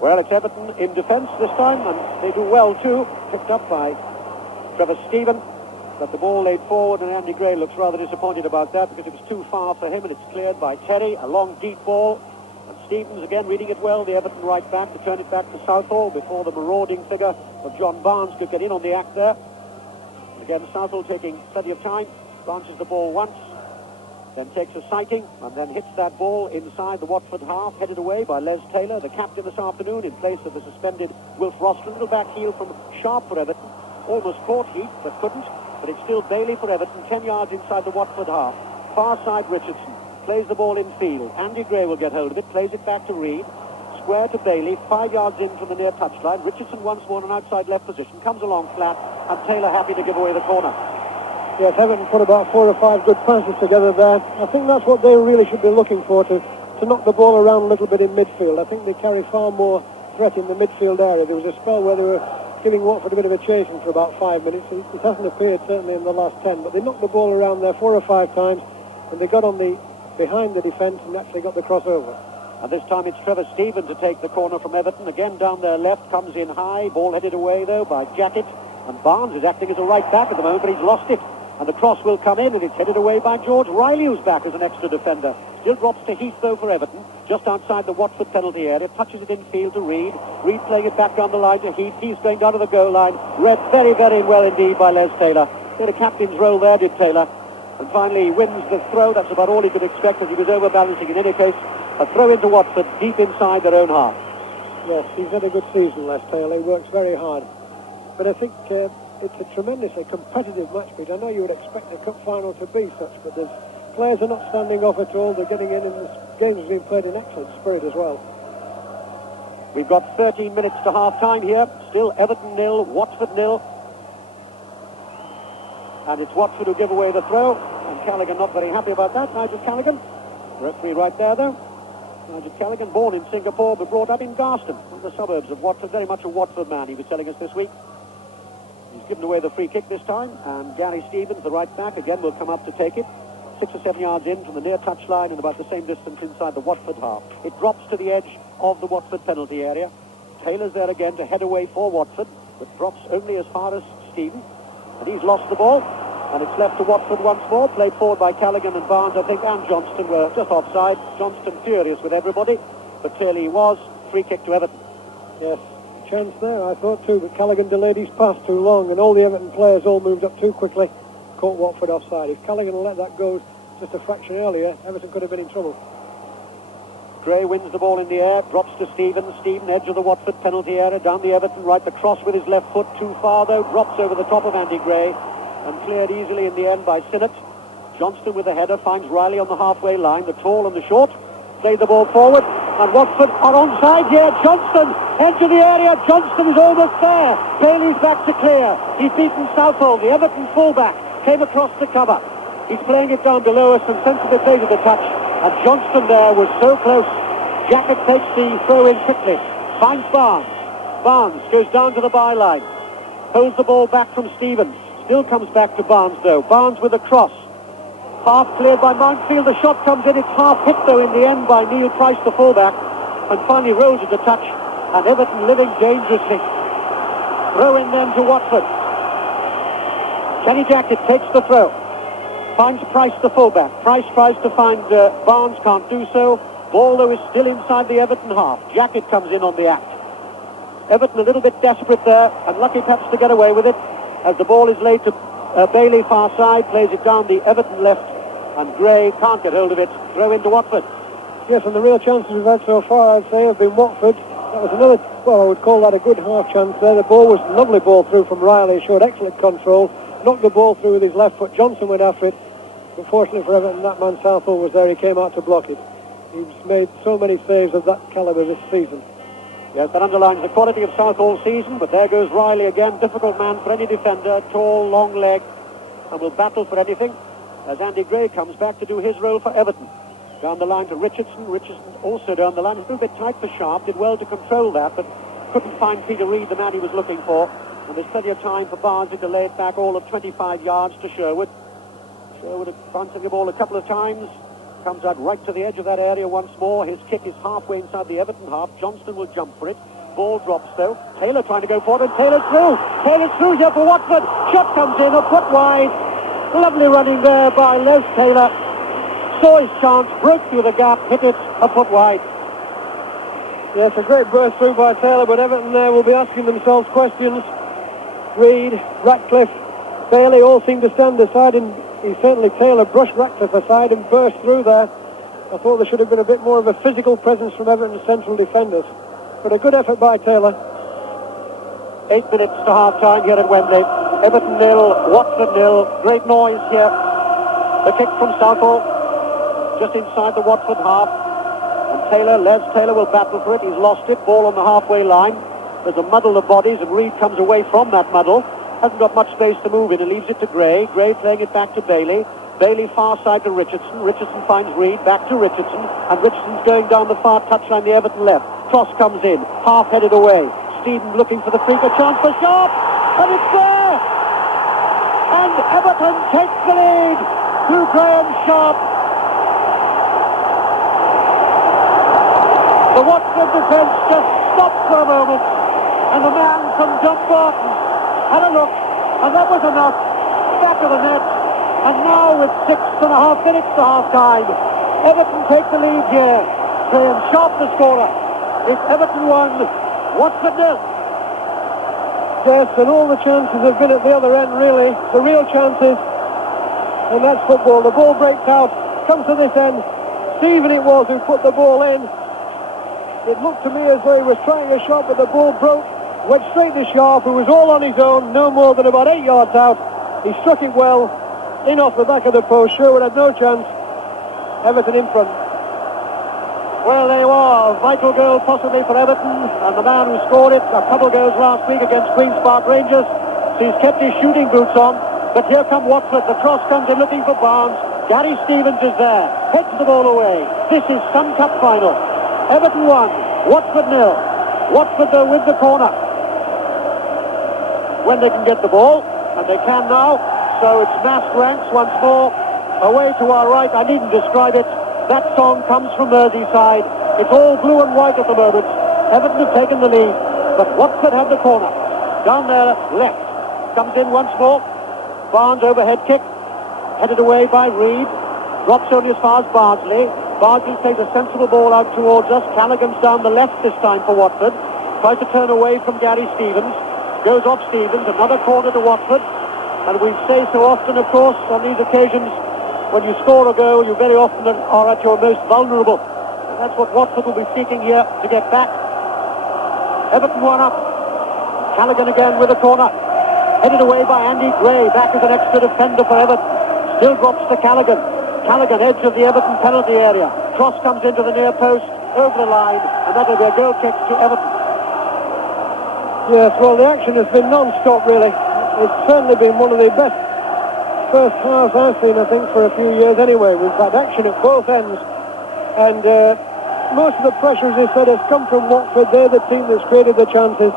Well, it's Everton in defence this time, and they do well too. Picked up by Trevor Stephen, but the ball laid forward, and Andy Gray looks rather disappointed about that because it was too far for him, and it's cleared by Terry. A long deep ball, and Stevens again reading it well, the Everton right back, to turn it back to Southall before the marauding figure of John Barnes could get in on the act there. Again, Southall taking plenty of time, bounces the ball once, then takes a sighting, and then hits that ball inside the Watford half, headed away by Les Taylor, the captain this afternoon, in place of the suspended Wilf Rostron. Little back heel from Sharp for Everton. Almost caught Heath, but couldn't. But it's still Bailey for Everton, 10 yards inside the Watford half. Far side Richardson plays the ball in field. Andy Gray will get hold of it, plays it back to Reid. Square to Bailey, 5 yards in from the near touchline. Richardson once more in an outside left position, comes along flat, and Taylor happy to give away the corner. Yes, Everton put about 4 or 5 good passes together there. I think that's what they really should be looking for, to knock the ball around a little bit in midfield. I think they carry far more threat in the midfield area. There was a spell where they were giving Watford a bit of a chasing for about 5 minutes. It hasn't appeared certainly in the last 10, but they knocked the ball around there 4 or 5 times, and they got on behind the defence and actually got the crossover. And this time it's Trevor Stephen to take the corner from Everton. Again down their left, comes in high. Ball headed away, though, by Jackett. And Barnes is acting as a right back at the moment, but he's lost it. And the cross will come in, and it's headed away by George Riley, who's back as an extra defender. Still drops to Heath, though, for Everton, just outside the Watford penalty area. Touches it infield to Reid. Reid playing it back down the line to Heath. He's going down to the goal line. Read very, very well indeed by Les Taylor. Did a captain's role there, did Taylor. And finally he wins the throw. That's about all he could expect, as he was overbalancing in any case. A throw into Watford, deep inside their own half. Yes, he's had a good season, Les Taylor. He works very hard. But I think it's a tremendously competitive match, Peter. I know you would expect the cup final to be such, but the players are not standing off at all. They're getting in, and this game has been played in excellent spirit as well. We've got 13 minutes to half-time here. Still Everton 0, Watford 0. And it's Watford who give away the throw. And Callaghan not very happy about that. Nigel Callaghan, referee right there, though. Nigel Callaghan, born in Singapore, but brought up in Garston, one of the suburbs of Watford. Very much a Watford man, he was telling us this week. He's given away the free kick this time, and Gary Stevens, the right back, again will come up to take it. 6 or 7 yards in from the near touchline and about the same distance inside the Watford half. It drops to the edge of the Watford penalty area. Taylor's there again to head away for Watford, but drops only as far as Stevens. And he's lost the ball, and it's left to Watford once more. Played forward by Callaghan and Barnes, I think, and Johnston were just offside. Johnston furious with everybody, but clearly he was. Free kick to Everton. Yes, chance there, I thought too, but Callaghan delayed his pass too long, and all the Everton players all moved up too quickly. Caught Watford offside. If Callaghan had let that go just a fraction earlier, Everton could have been in trouble. Gray wins the ball in the air, drops to Stephen. Stephen, edge of the Watford penalty area, down the Everton right. The cross with his left foot, too far though, drops over the top of Andy Gray, and cleared easily in the end by Sinnott. Johnston with the header finds Riley on the halfway line, the tall and the short. Played the ball forward, and Watford are onside here. Johnston, edge of the area. Johnston is almost there. Bailey's back to clear. He's beaten Southall, the Everton fullback. Came across the cover. He's playing it down below us, and sensible play to the touch. And Johnston there was so close Jacket takes the throw in quickly. Finds Barnes. Barnes goes down to the byline. Holds the ball back from Stevens. Still comes back to Barnes, though. Barnes with a cross. Half cleared by Mountfield. The shot comes in. It's half hit, though, in the end by Neil Price, the fullback. And finally rolls at the touch. And Everton living dangerously. Throw in then to Watford. Kenny Jacket takes the throw. Finds Price, the fullback. Price tries to find Barnes, can't do so. Ball, though, is still inside the Everton half. Jacket comes in on the act. Everton a little bit desperate there, and lucky perhaps to get away with it, as the ball is laid to Bailey, far side, plays it down the Everton left, and Gray can't get hold of it. Throw into Watford. Yes, and the real chances we've had so far, I'd say, have been Watford. That was another, well, I would call that a good half chance there. The ball was a lovely ball through from Riley, showed excellent control, knocked the ball through with his left foot. Johnson went after it. Unfortunately for Everton, that man Southall was there. He came out to block it. He's made so many saves of that calibre this season. Yes, that underlines the quality of Southall's season, but there goes Riley again. Difficult man for any defender, tall, long leg, and will battle for anything, as Andy Gray comes back to do his role for Everton. Down the line to Richardson. Richardson also down the line. He's a little bit tight for Sharp, did well to control that, but couldn't find Peter Reid, the man he was looking for. And there's plenty of time for Barnes to lay it back all of 25 yards to Sherwood. Sherwood advancing the ball a couple of times. Comes out right to the edge of that area once more. His kick is halfway inside the Everton half. Johnston will jump for it. Ball drops though. Taylor trying to go forward, and Taylor's through. Taylor's through here for Watford. Shot comes in, a foot wide. Lovely running there by Les Taylor. Saw his chance, broke through the gap, hit it a foot wide. Yes, a great burst through by Taylor, but Everton there will be asking themselves questions. Reid, Ratcliffe, Bailey all seem to stand aside, and certainly Taylor brushed Ratcliffe aside and burst through there. I thought there should have been a bit more of a physical presence from Everton's central defenders, but a good effort by Taylor. 8 minutes to half-time here at Wembley. Everton 0, Watford 0. Great noise here. The kick from Southall, just inside the Watford half. And Les Taylor will battle for it. He's lost it. Ball on the halfway line. There's a muddle of bodies, and Reid comes away from that muddle. Hasn't got much space to move in and leaves it to Gray. Gray playing it back to Bailey. Bailey far side to Richardson. Richardson finds Reid, back to Richardson. And Richardson's going down the far touchline, the Everton left. Cross comes in, half-headed away. Stephen looking for the freak, a chance for Sharp. And it's there! And Everton takes the lead through Graham Sharp. The Watford defence just stopped for a moment, and the man from Dumbarton had a look, and that was enough. Back of the net, and now with 6.5 minutes to half-time, Everton take the lead here. Graham Sharp, the scorer. It's Everton 1, Watford 0. Yes, and all the chances have been at the other end, really. The real chances, and that's football. The ball breaks out, comes to this end. Stephen it was who put the ball in. It looked to me as though he was trying a shot, but the ball broke, went straight to Sharp, who was all on his own, no more than about 8 yards out. He struck it well, in off the back of the post. Sherwood had no chance. Everton in front. Well, there you are, a vital goal possibly for Everton, and the man who scored it, a couple of goals last week against Queen's Park Rangers. So he's kept his shooting boots on, but here come Watford. The cross comes in looking for Barnes. Gary Stevens is there, heads the ball away. This is some cup final. Everton 1, Watford 0. Watford though with the corner. When they can get the ball, and they can now, so it's massed ranks once more. Away to our right, I needn't describe it. That song comes from Merseyside. It's all blue and white at the moment. Everton have taken the lead, but Watford have the corner. Down there, left. Comes in once more. Barnes overhead kick. Headed away by Reid. Drops only as far as Bardsley. Bardsley plays a sensible ball out towards us. Callaghan's down the left this time for Watford. Tries to turn away from Gary Stevens. Goes off Stevens. Another corner to Watford. And we say so often, of course, on these occasions, when you score a goal, you very often are at your most vulnerable. And that's what Watford will be seeking here to get back. Everton 1 up. Callaghan again with a corner. Headed away by Andy Gray. Back as an extra defender for Everton. Still drops to Callaghan. Callaghan, edge of the Everton penalty area. Cross comes into the near post, over the line, and that'll be a goal kick to Everton. Yes, well, the action has been non-stop, really. It's certainly been one of the best first halves I've seen, I think, for a few years anyway. We've had action at both ends, and most of the pressure, as I said, has come from Watford. They're the team that's created the chances.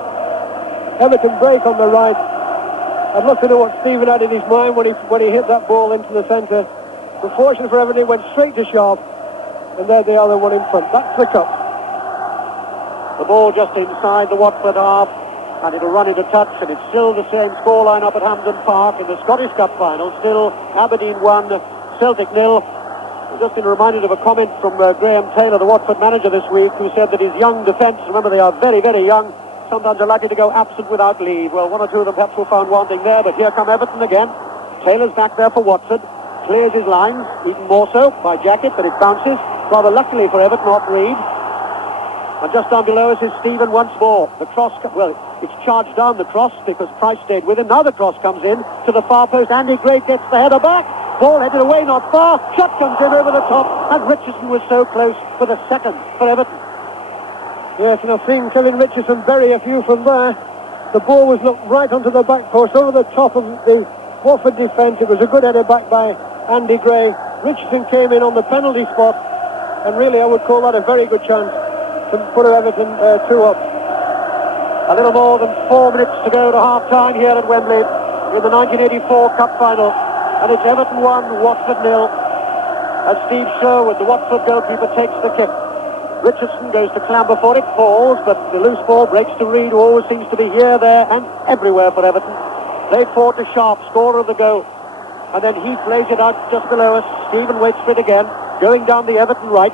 Everton break on the right. I'd love to know what Stephen had in his mind when he hit that ball into the centre. But fortunately for Everton, it went straight to Sharp. And there they are, the one in front. That's the cup. The ball just inside the Watford half, and it'll run into touch, and it's still the same scoreline up at Hampden Park in the Scottish Cup final. Still Aberdeen 1, Celtic 0. I've just been reminded of a comment from Graham Taylor, the Watford manager this week, who said that his young defence, remember they are very, very young, sometimes are likely to go absent without leave. Well, one or two of them perhaps were found wanting there, but here come Everton again. Taylor's back there for Watford, clears his lines, even more so by Jacket, but it bounces, rather luckily for Everton, off Reed. And just down below us is Stephen once more. The cross, well, it's charged down the cross because Price stayed with him. Now the cross comes in to the far post. Andy Gray gets the header back. Ball headed away, not far. Shot comes in over the top, and Richardson was so close for the second for Everton. Yes, and I've seen Kevin Richardson bury a few from there. The ball was knocked right onto the back post, over the top of the Watford defence. It was a good header back by Andy Gray. Richardson came in on the penalty spot, and really I would call that a very good chance to put Everton 2 up. A little more than 4 minutes to go to half-time here at Wembley in the 1984 Cup Final. And it's Everton 1, Watford 0. As Steve Sherwood, the Watford goalkeeper, takes the kick. Richardson goes to clamber for it, falls, but the loose ball breaks to Reed, who always seems to be here, there, and everywhere for Everton. Played forward to Sharp, scorer of the goal. And then Heath lays it out just below us. Stephen waits for it again, going down the Everton right.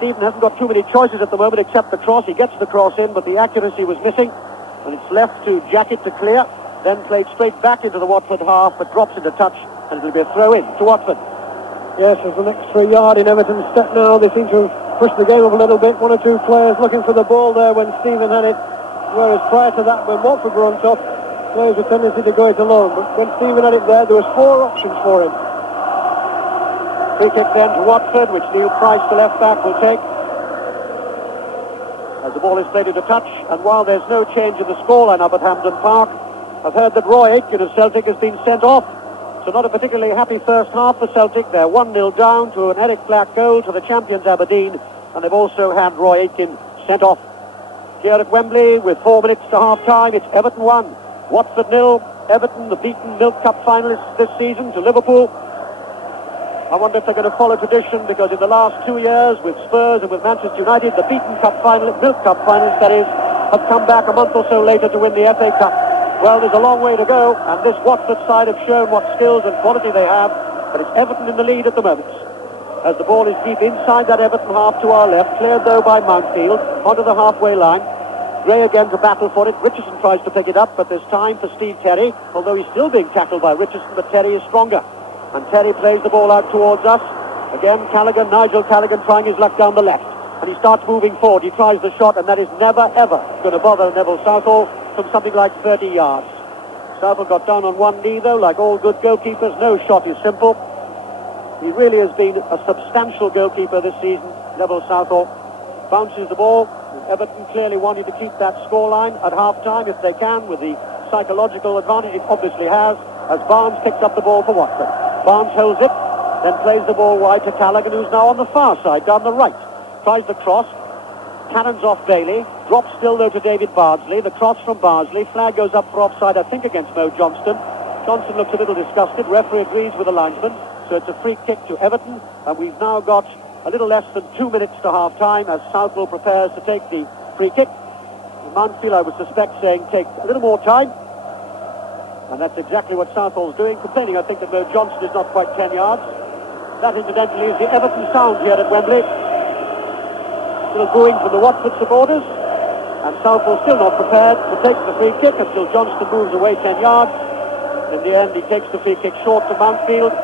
Stephen hasn't got too many choices at the moment except the cross. He gets the cross in, but the accuracy was missing. And it's left to Jacket to clear. Then played straight back into the Watford half, but drops into touch, and it'll be a throw-in to Watford. Yes, there's an extra yard in Everton's step now. They seem to have pushed the game up a little bit. One or two players looking for the ball there when Stephen had it. Whereas prior to that, when Watford were on top, players with tendency to go it alone. But when Stephen had it there was 4 options for him. Free kick then to Watford, which Neil Price, the left back, will take. As the ball is played into touch, and while there's no change in the scoreline up at Hampden Park, I've heard that Roy Aitken of Celtic has been sent off. So not a particularly happy first half for Celtic. They're 1-0 down to an Eric Black goal to the champions Aberdeen, and they've also had Roy Aitken sent off. Here at Wembley, with 4 minutes to half-time, it's Everton 1, Watford 0. Everton, the beaten Milk Cup finalists this season, to Liverpool. I wonder if they're going to follow tradition, because in the last 2 years, with Spurs and with Manchester United, the beaten Milk Cup finalists, that is, have come back a month or so later to win the FA Cup. Well, there's a long way to go, and this Watford side have shown what skills and quality they have, but it's Everton in the lead at the moment. As the ball is deep inside that Everton half to our left, cleared though by Mountfield, onto the halfway line. Gray again to battle for it. Richardson tries to pick it up, but there's time for Steve Terry, although he's still being tackled by Richardson, but Terry is stronger. And Terry plays the ball out towards us. Again, Nigel Callaghan trying his luck down the left. And he starts moving forward. He tries the shot, and that is never, ever going to bother Neville Southall from something like 30 yards. Southall got down on one knee, though, like all good goalkeepers. No shot is simple. He really has been a substantial goalkeeper this season, Neville Southall. Bounces the ball. Everton clearly wanting to keep that scoreline at half-time if they can, with the psychological advantage it obviously has, as Barnes picks up the ball for Watford. Barnes holds it, then plays the ball wide to Callaghan, who's now on the far side, down the right. Tries the cross, cannons off Bailey, drops still though to David Bardsley. The cross from Bardsley, flag goes up for offside, I think against Mo Johnston. Johnston looks a little disgusted, referee agrees with the linesman, so it's a free kick to Everton, and we've now got a little less than 2 minutes to half-time as Southall prepares to take the free kick. Mountfield, I would suspect, saying take a little more time, and that's exactly what Southall's doing, complaining, I think, that Mo Johnston is not quite 10 yards. That, incidentally, is the Everton sound here at Wembley. Little booing from the Watford supporters, and Southall still not prepared to take the free kick until Johnston moves away 10 yards. In the end, he takes the free kick short to Mountfield,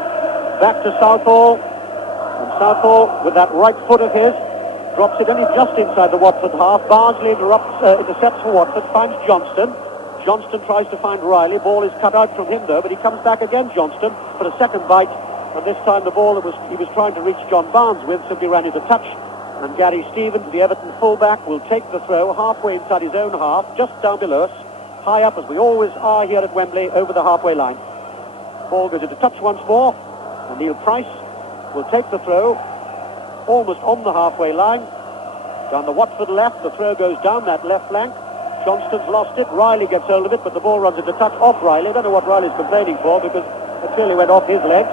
back to Southall, and Southall, with that right foot of his, drops it only just inside the Watford half. Bardsley intercepts for Watford, finds Johnston. Johnston tries to find Riley. Ball is cut out from him, though, but he comes back again, Johnston, for a second bite, and this time the ball that he was trying to reach John Barnes with simply ran into touch. And Gary Stevens, the Everton fullback, will take the throw halfway inside his own half, just down below us, high up as we always are here at Wembley, over the halfway line. Ball goes into touch once more, and Neil Price will take the throw. almost on the halfway line. Down the Watford left, the throw goes down that left flank. Johnston's lost it, Riley gets hold of it, but the ball runs into touch off Riley. I don't know what Riley's complaining for, because it clearly went off his legs.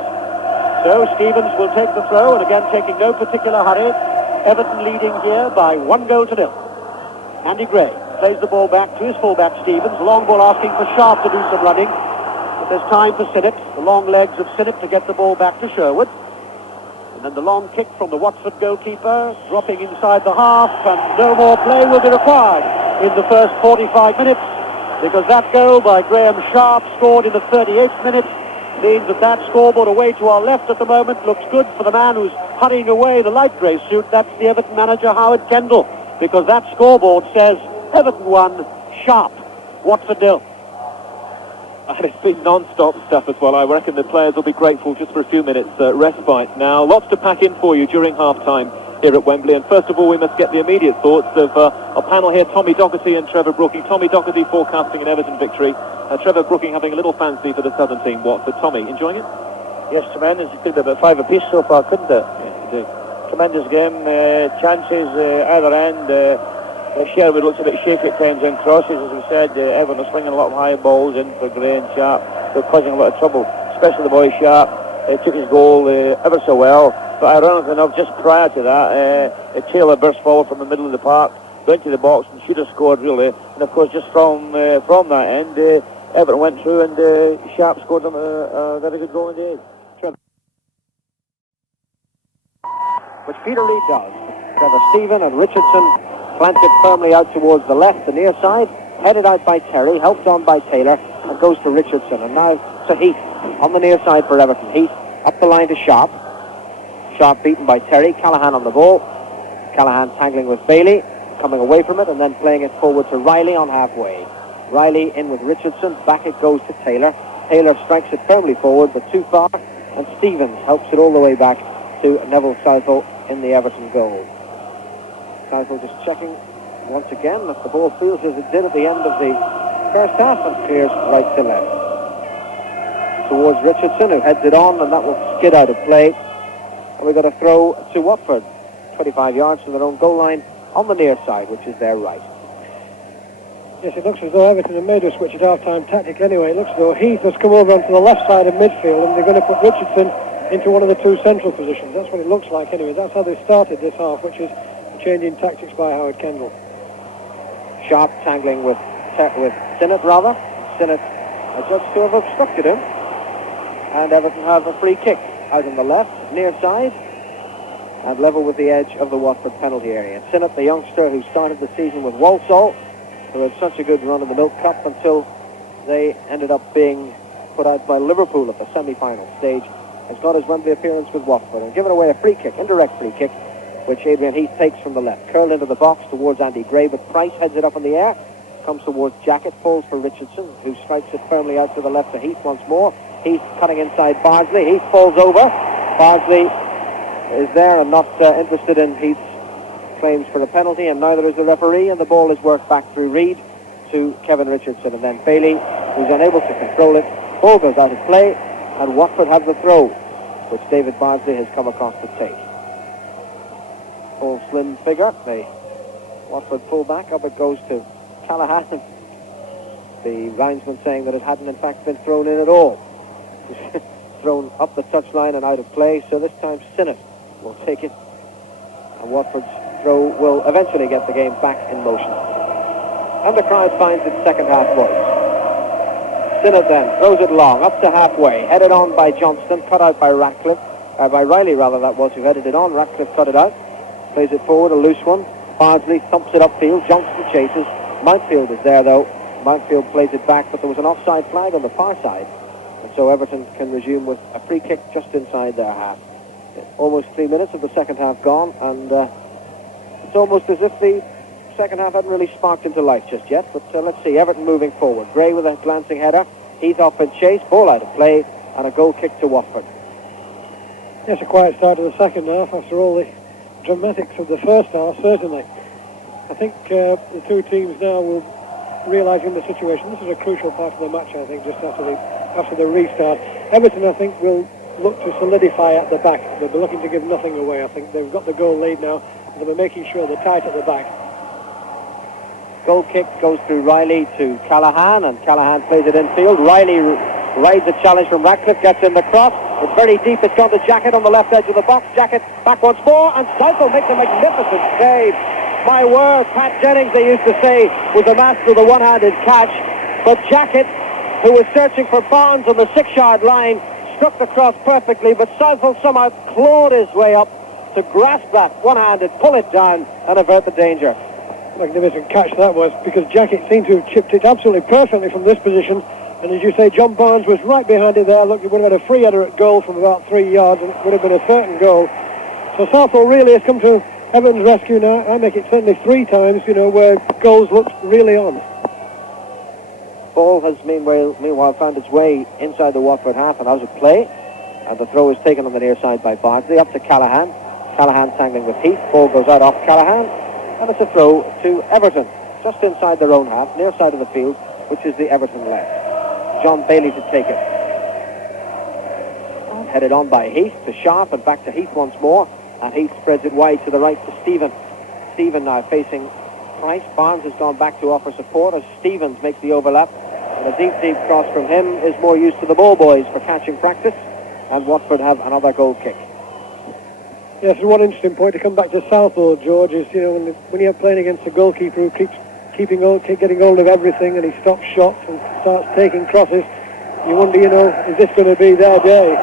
So Stevens will take the throw, and again taking no particular hurry. Everton leading here by 1-0. Andy Gray plays the ball back to his fullback Stevens. Long ball asking for Sharp to do some running. But there's time for Sinnott. The long legs of Sinnott to get the ball back to Sherwood. And then the long kick from the Watford goalkeeper, dropping inside the half, and no more play will be required in the first 45 minutes, because that goal by Graham Sharp, scored in the 38th minute, means that scoreboard away to our left at the moment looks good for the man who's hurrying away the light grey suit. That's the Everton manager, Howard Kendall, because that scoreboard says Everton 1, Sharp, Watford 0. And it's been non-stop stuff as well. I reckon the players will be grateful just for a few minutes respite. Now, lots to pack in for you during half-time here at Wembley. And first of all, we must get the immediate thoughts of our panel here, Tommy Docherty and Trevor Brooking. Tommy Docherty forecasting an Everton victory. Trevor Brooking having a little fancy for the southern team, Watford. Tommy, enjoying it? Yes, tremendous. It could be about 5 apiece so far, couldn't it? Yes, it did. Tremendous game. Chances either end. Sherwood looks a bit shaky at times in crosses, as we said. Everton are slinging a lot of high balls in for Gray and Sharp. They're causing a lot of trouble, especially the boy Sharp. Took his goal ever so well. But ironically enough, just prior to that, Taylor burst forward from the middle of the park, went to the box and should have scored really. And of course, just from that end, Everton went through and Sharp scored them a very good goal indeed. Which Peter Reid does. Trevor Stephen and Richardson plants it firmly out towards the left, the near side, headed out by Terry, helped on by Taylor, and goes to Richardson. And now to Heath on the near side for Everton. Heath up the line to Sharp. Sharp beaten by Terry. Callaghan on the ball. Callaghan tangling with Bailey, coming away from it, and then playing it forward to Riley on halfway. Riley in with Richardson. Back it goes to Taylor. Taylor strikes it firmly forward, but too far, and Stevens helps it all the way back to Neville Southall in the Everton goal. Southall just checking once again that the ball feels as it did at the end of the first half, and clears right to left towards Richardson, who heads it on, and that will skid out of play. And we've got a throw to Watford, 25 yards from their own goal line on the near side, which is their right. Yes, it looks as though Everton have made a switch at half-time tactic anyway. It looks as though Heath has come over onto the left side of midfield, and they're going to put Richardson into one of the two central positions. That's what it looks like anyway. That's how they started this half, which is a change in tactics by Howard Kendall. Sharp tangling with Sinnott, rather. Sinnott judged to have obstructed him. And Everton have a free kick out on the left, near side, and level with the edge of the Watford penalty area. Sinnott, the youngster who started the season with Walsall, who had such a good run in the Milk Cup until they ended up being put out by Liverpool at the semi-final stage, has got his Wembley appearance with Watford and given away a free kick, indirect free kick, which Adrian Heath takes from the left. Curled into the box towards Andy Gray, but Price heads it up in the air, comes towards Jackett, falls for Richardson, who strikes it firmly out to the left to Heath once more. Heath cutting inside Bardsley. Heath falls over. Bardsley is there and not interested in Heath's claims for a penalty, and neither is the referee, and the ball is worked back through Reid to Kevin Richardson, and then Bailey, who's unable to control it. Ball goes out of play, and Watford have the throw, which David Bardsley has come across to take. Full slim figure, the Watford fullback. Up it goes to Callaghan. The linesman saying that it hadn't in fact been thrown in at all. Thrown up the touchline and out of play, so this time Sinnott will take it, and Watford's throw will eventually get the game back in motion. And the crowd finds its second half voice. Sinnott then throws it long, up to halfway, headed on by Johnston, cut out by by Riley rather, that was, who headed it on. Ratcliffe cut it out, plays it forward, a loose one. Bardsley thumps it upfield, Johnston chases. Mountfield is there though. Mountfield plays it back, but there was an offside flag on the far side. And so Everton can resume with a free kick just inside their half. Almost 3 minutes of the second half gone, and it's almost as if the second half hadn't really sparked into life just yet. But let's see, Everton moving forward. Gray with a glancing header, Heath off in chase, ball out of play, and a goal kick to Watford. Yes, a quiet start to the second half after all the dramatics of the first half, certainly. I think the two teams now will realising the situation. This is a crucial part of the match, I think, just after the restart. Everton, I think, will look to solidify at the back. They'll be looking to give nothing away. I think they've got the goal lead now, and they'll be making sure they're tight at the back. Goal kick goes through Riley to Callahan, and Callahan plays it infield. Riley rides a challenge from Ratcliffe, gets in the cross. It's very deep. It's gone to Jacket on the left edge of the box. Jacket back once more, and Southall makes a magnificent save. My word, Pat Jennings, they used to say, was a master of the one-handed catch. But Jacket, who was searching for Barnes on the 6-yard line, struck the cross perfectly, but Southall somehow clawed his way up to grasp that one-handed, pull it down, and avert the danger. Magnificent catch that was, because Jacket seemed to have chipped it absolutely perfectly from this position. And as you say, John Barnes was right behind it there. Look, he would have had a free header at goal from about 3 yards, and it would have been a certain goal. So Southall really has come to Everton's rescue now. I make it certainly 3 times, where goals looked really on. Ball has meanwhile found its way inside the Watford half and out of play. And the throw is taken on the near side by Bardsley. Up to Callahan. Callahan tangling with Heath. Ball goes out off Callahan. And it's a throw to Everton, just inside their own half, near side of the field, which is the Everton left. John Bailey to take it. Headed on by Heath to Sharp and back to Heath once more. And Heath spreads it wide to the right to Stephen. Stephen now facing Price. Barnes has gone back to offer support as Stevens makes the overlap. And a deep cross from him is more use to the ball boys for catching practice. And Watford have another goal kick. Yes, and one interesting point to come back to Southall, George, is when you're playing against a goalkeeper who keeps getting hold of everything, and he stops shots and starts taking crosses, you wonder, is this going to be their day?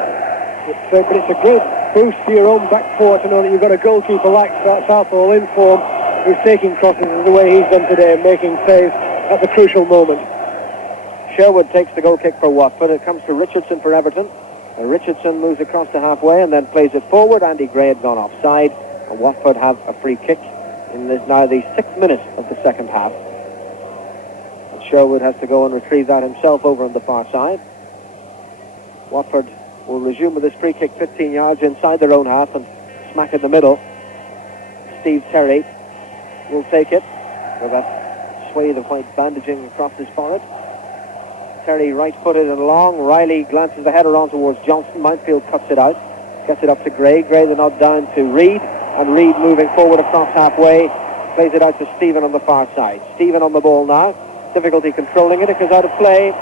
But it's a great boost to your own back four to know that you've got a goalkeeper like Southall in form who's taking crosses the way he's done today and making saves at the crucial moment. Sherwood takes the goal kick for Watford. It comes to Richardson for Everton. And Richardson moves across to halfway and then plays it forward. Andy Gray had gone offside, and Watford have a free kick in now the 6th minute of the second half. And Sherwood has to go and retrieve that himself over on the far side. Watford will resume with this free kick 15 yards inside their own half and smack in the middle. Steve Terry will take it with that swathe of white bandaging across his forehead. Terry right-footed and long. Riley glances the header on towards Johnson. Mountfield cuts it out. Gets it up to Gray. Gray the nod down to Reid. And Reid moving forward across halfway. Plays it out to Stephen on the far side. Stephen on the ball now. Difficulty controlling it. It goes out of play.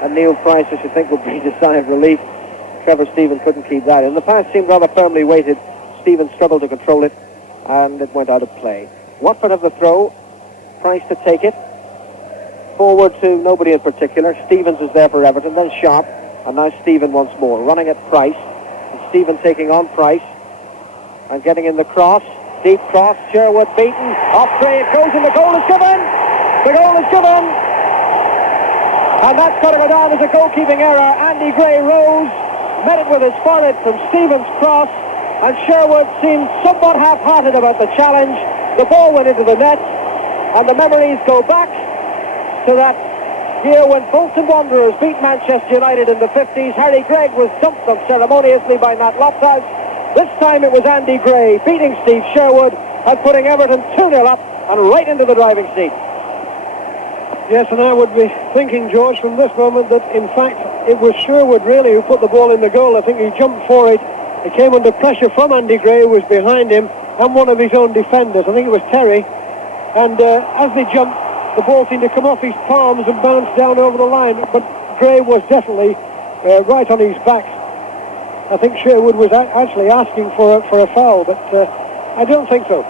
And Neil Price, I should think, will breathe a sigh of relief. Trevor Stephen couldn't keep that in. The pass seemed rather firmly weighted. Stephen struggled to control it. And it went out of play. Watford have the throw. Price to take it. Forward to nobody in particular. Stevens was there for Everton, then Sharp, and now Stephen once more, running at Price. And Stephen taking on Price and getting in the cross. Deep cross, Sherwood beaten. Off Gray, it goes and the goal is given. The goal is given. And that's got to go down as a goalkeeping error. Andy Gray rose, met it with his forehead from Stephen's cross, and Sherwood seemed somewhat half-hearted about the challenge. The ball went into the net, and the memories go back to that year when Bolton Wanderers beat Manchester United in the 50s. Harry Gregg was dumped unceremoniously by Nat Loftus. This time it was Andy Gray beating Steve Sherwood and putting Everton 2-0 up and right into the driving seat. Yes, and I would be thinking, George, from this moment that, in fact, it was Sherwood really who put the ball in the goal. I think he jumped for it. He came under pressure from Andy Gray, who was behind him, and one of his own defenders. I think it was Terry. And as they jumped, the ball seemed to come off his palms and bounce down over the line, but Gray was definitely right on his back. I think Sherwood was actually asking for a foul, but I don't think so.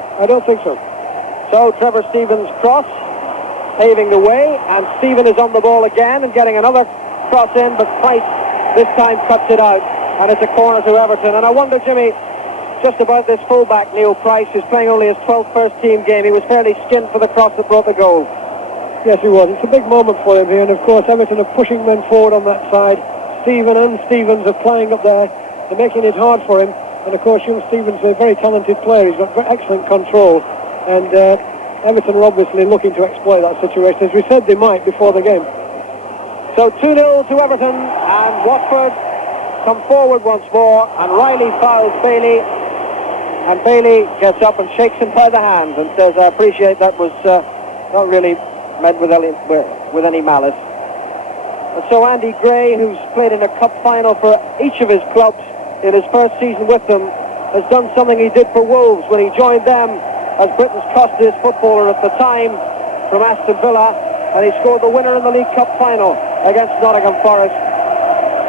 So Trevor Stevens' cross paving the way, and Stephen is on the ball again and getting another cross in, but Price this time cuts it out, and it's a corner to Everton. And I wonder, Jimmy, just about this fullback, Neil Price, who's playing only his 12th first-team game. He was fairly skinned for the cross that brought the goal. Yes, he was. It's a big moment for him here, and of course Everton are pushing men forward on that side. Stephen and Stevens are playing up there. They're making it hard for him, and of course young Stevens is a very talented player. He's got excellent control, and Everton are obviously looking to exploit that situation, as we said they might before the game. So 2-0 to Everton, and Watford come forward once more, and Riley fouls Bailey, and Bailey gets up and shakes him by the hand and says, I appreciate that was not really meant with any malice. And so Andy Gray, who's played in a cup final for each of his clubs in his first season with them, has done something he did for Wolves when he joined them as Britain's costliest footballer at the time from Aston Villa, and he scored the winner in the League Cup final against Nottingham Forest.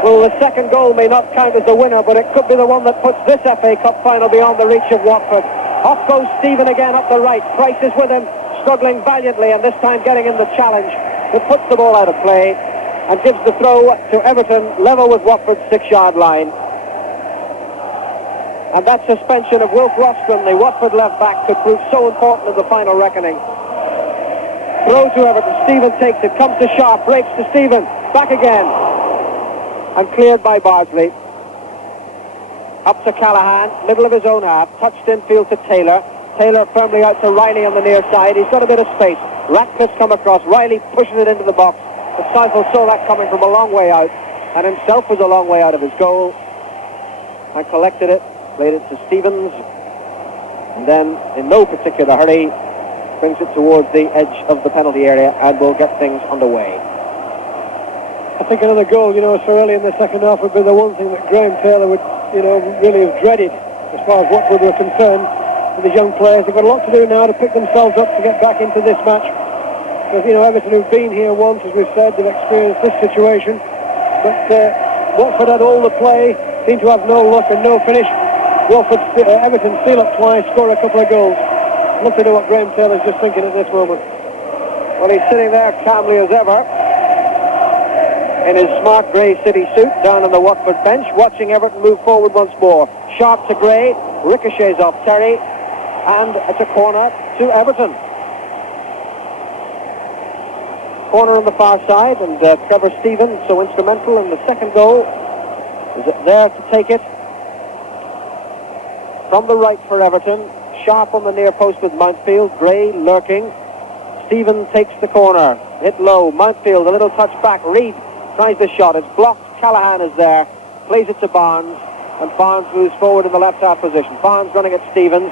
Well, the second goal may not count as the winner, but it could be the one that puts this FA Cup final beyond the reach of Watford. Off goes Stephen again up the right. Price is with him, struggling valiantly, and this time getting him the challenge. It puts the ball out of play and gives the throw to Everton, level with Watford's 6-yard line. And that suspension of Wilf Rostrom, the Watford left-back, could prove so important in the final reckoning. Throw to Everton. Stephen takes it, comes to Sharp, breaks to Stephen, back again. And cleared by Bardsley. Up to Callahan, middle of his own half, touched infield to Taylor. Taylor firmly out to Riley on the near side. He's got a bit of space. Ratcliffe's come across. Riley pushes it into the box. But Southall saw that coming from a long way out, and himself was a long way out of his goal, and collected it, played it to Stevens, and then, in no particular hurry, brings it towards the edge of the penalty area and will get things underway. I think another goal, so early in the second half would be the one thing that Graham Taylor would, really have dreaded as far as Watford were concerned. With his young players, they've got a lot to do now to pick themselves up to get back into this match. Because, Everton, who've been here once, as we've said, they've experienced this situation. But Watford had all the play, seemed to have no luck and no finish. Everton seal up twice, score a couple of goals. Look to know what Graham Taylor's just thinking at this moment. Well, he's sitting there calmly as ever, in his smart grey city suit, down on the Watford bench, watching Everton move forward once more. Sharp to Gray, ricochets off Terry, and it's a corner to Everton. Corner on the far side, and Trevor Stevens, so instrumental in the second goal, is there to take it. From the right for Everton, Sharp on the near post with Mountfield, Gray lurking. Stevens takes the corner, hit low, Mountfield, a little touch back, Reid tries the shot, it's blocked, Callahan is there, plays it to Barnes, and Barnes moves forward in the left half position. Barnes running at Stevens,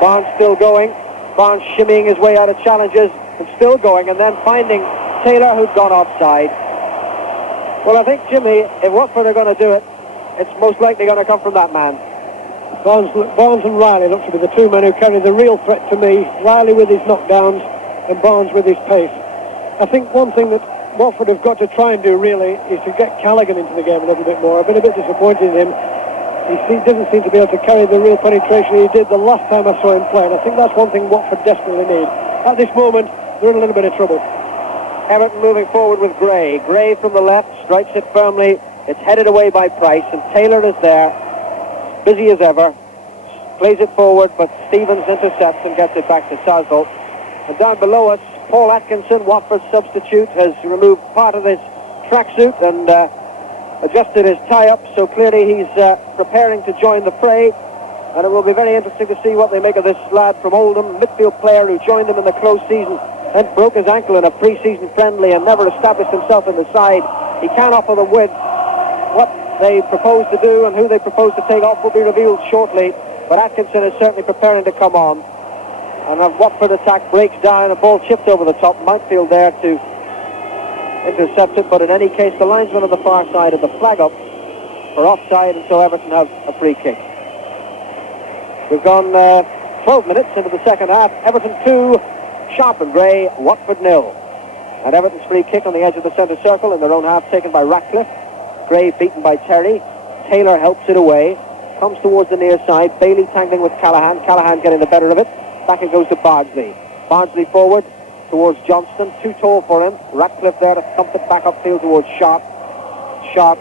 Barnes still going, Barnes shimmying his way out of challenges, and still going, and then finding Taylor, who'd gone offside. Well, I think, Jimmy, if Watford are going to do it, it's most likely going to come from that man. Barnes and Riley look to be the two men who carry the real threat to me. Riley with his knockdowns and Barnes with his pace. I think one thing that Watford have got to try and do really is to get Callaghan into the game a little bit more. I've been a bit disappointed in him. He doesn't seem to be able to carry the real penetration he did the last time I saw him play, and I think that's one thing Watford desperately need. At this moment, they're in a little bit of trouble. Everton moving forward with Gray. Gray from the left, strikes it firmly. It's headed away by Price, and Taylor is there, busy as ever. Plays it forward, but Stevens intercepts and gets it back to Southall. And down below us, Paul Atkinson, Watford's substitute, has removed part of his tracksuit and adjusted his tie-up, so clearly he's preparing to join the fray. And it will be very interesting to see what they make of this lad from Oldham, midfield player who joined them in the close season and broke his ankle in a pre-season friendly and never established himself in the side. He can offer them with what they propose to do, and who they propose to take off will be revealed shortly. But Atkinson is certainly preparing to come on. And a Watford attack breaks down, a ball chipped over the top. Mountfield there to intercept it, but in any case, the linesman on the far side of the flag up for offside, and so Everton have a free kick. We've gone 12 minutes into the second half. Everton 2, Sharp and Gray, Watford 0. And Everton's free kick on the edge of the centre circle in their own half, taken by Ratcliffe. Gray beaten by Terry. Taylor helps it away. Comes towards the near side. Bailey tangling with Callahan. Callahan getting the better of it. Back it goes to Bardsley. Bardsley forward towards Johnston. Too tall for him. Ratcliffe there to thump it back upfield towards Sharp. Sharp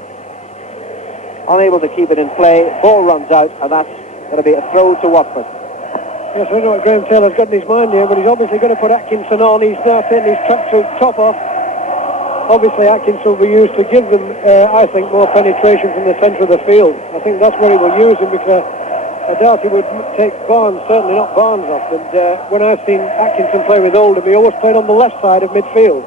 unable to keep it in play. Ball runs out, and that's going to be a throw to Watford. Yes, I don't know what Graham Taylor's got in his mind here, but he's obviously going to put Atkinson on. He's now taking his tracksuit top off. Obviously, Atkinson will be used to give them, I think, more penetration from the centre of the field. I think that's where he will use him, because I doubt he would take Barnes, certainly not Barnes off. And when I've seen Atkinson play with Oldham, he always played on the left side of midfield.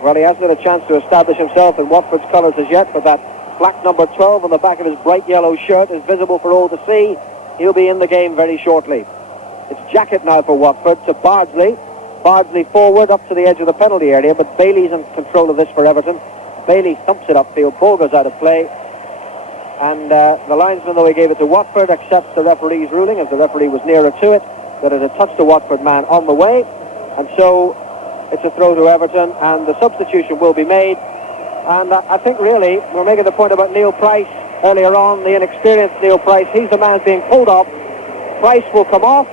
Well, he hasn't had a chance to establish himself in Watford's colours as yet, but that black number 12 on the back of his bright yellow shirt is visible for all to see. He'll be in the game very shortly. It's Jacket now for Watford to Bardsley. Bardsley forward up to the edge of the penalty area, but Bailey's in control of this for Everton. Bailey thumps it upfield, ball goes out of play, and the linesman, though he gave it to Watford, accepts the referee's ruling, as the referee was nearer to it, that it had touched the Watford man on the way, and so it's a throw to Everton, and the substitution will be made. And I think really, we're making the point about Neil Price earlier on, the inexperienced Neil Price. He's the man being pulled off. Price will come off,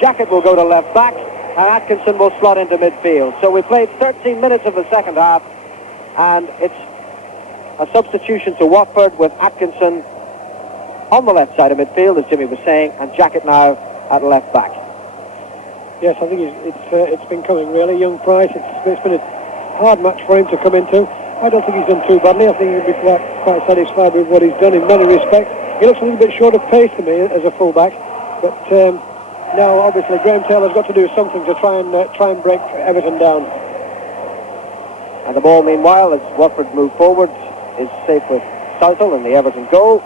Jackett will go to left back, and Atkinson will slot into midfield. So we played 13 minutes of the second half, and it's a substitution to Watford with Atkinson on the left side of midfield, as Jimmy was saying, and Jackett now at left back. Yes, I think it's been coming really. Young Price, it's been a hard match for him to come into. I don't think he's done too badly. I think he'll be quite satisfied with what he's done in many respects. He looks a little bit short of pace to me as a fullback, but now obviously Graham Taylor's got to do something to try and break Everton down. And the ball, meanwhile, as Watford move forward, is safe with Southall in the Everton goal.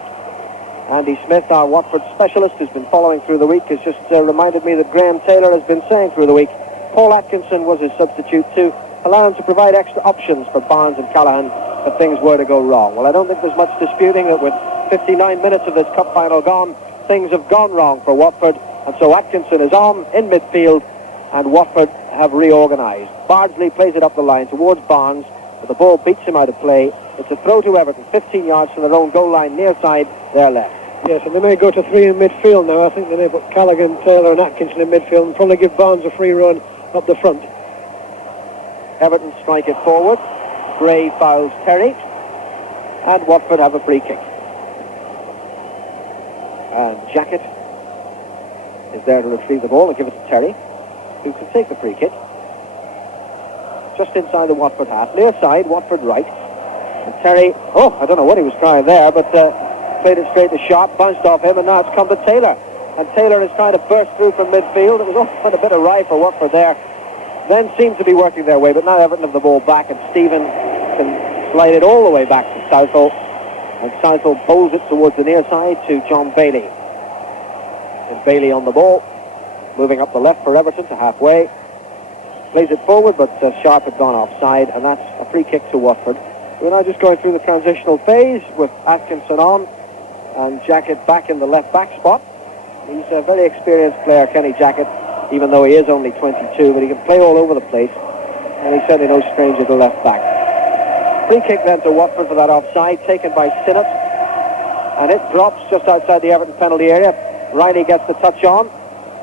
Andy Smith, our Watford specialist, who's been following through the week, has just reminded me that Graham Taylor has been saying through the week Paul Atkinson was his substitute to allow him to provide extra options for Barnes and Callaghan if things were to go wrong. Well, I don't think there's much disputing that with 59 minutes of this cup final gone, things have gone wrong for Watford, and so Atkinson is on in midfield, and Watford have reorganised. Bardsley plays it up the line towards Barnes, but the ball beats him out of play. It's a throw to Everton, 15 yards from their own goal line, near side, their left. Yes, and they may go to three in midfield now. I think they may put Callaghan, Taylor and Atkinson in midfield and probably give Barnes a free run up the front. Everton strike it forward. Gray fouls Terry, and Watford have a free kick. And Jackett is there to retrieve the ball and give it to Terry, who can take the free kick. Just inside the Watford half, near side, Watford right. And Terry, I don't know what he was trying there, but played it straight to Sharp, bounced off him, and now it's come to Taylor. And Taylor is trying to burst through from midfield. It was quite a bit of ride for Watford there. Then seemed to be working their way, but now Everton have the ball back, and Stephen can slide it all the way back to Southall. And Southall bowls it towards the near side to John Bailey. And Bailey on the ball, moving up the left for Everton to halfway. Plays it forward, but Sharp had gone offside, and that's a free kick to Watford. We're now just going through the transitional phase with Atkinson on and Jackett back in the left-back spot. He's a very experienced player, Kenny Jackett, even though he is only 22, but he can play all over the place, and he's certainly no stranger to left-back. Free kick then to Watford for that offside, taken by Sinnott, and it drops just outside the Everton penalty area. Riley gets the touch on,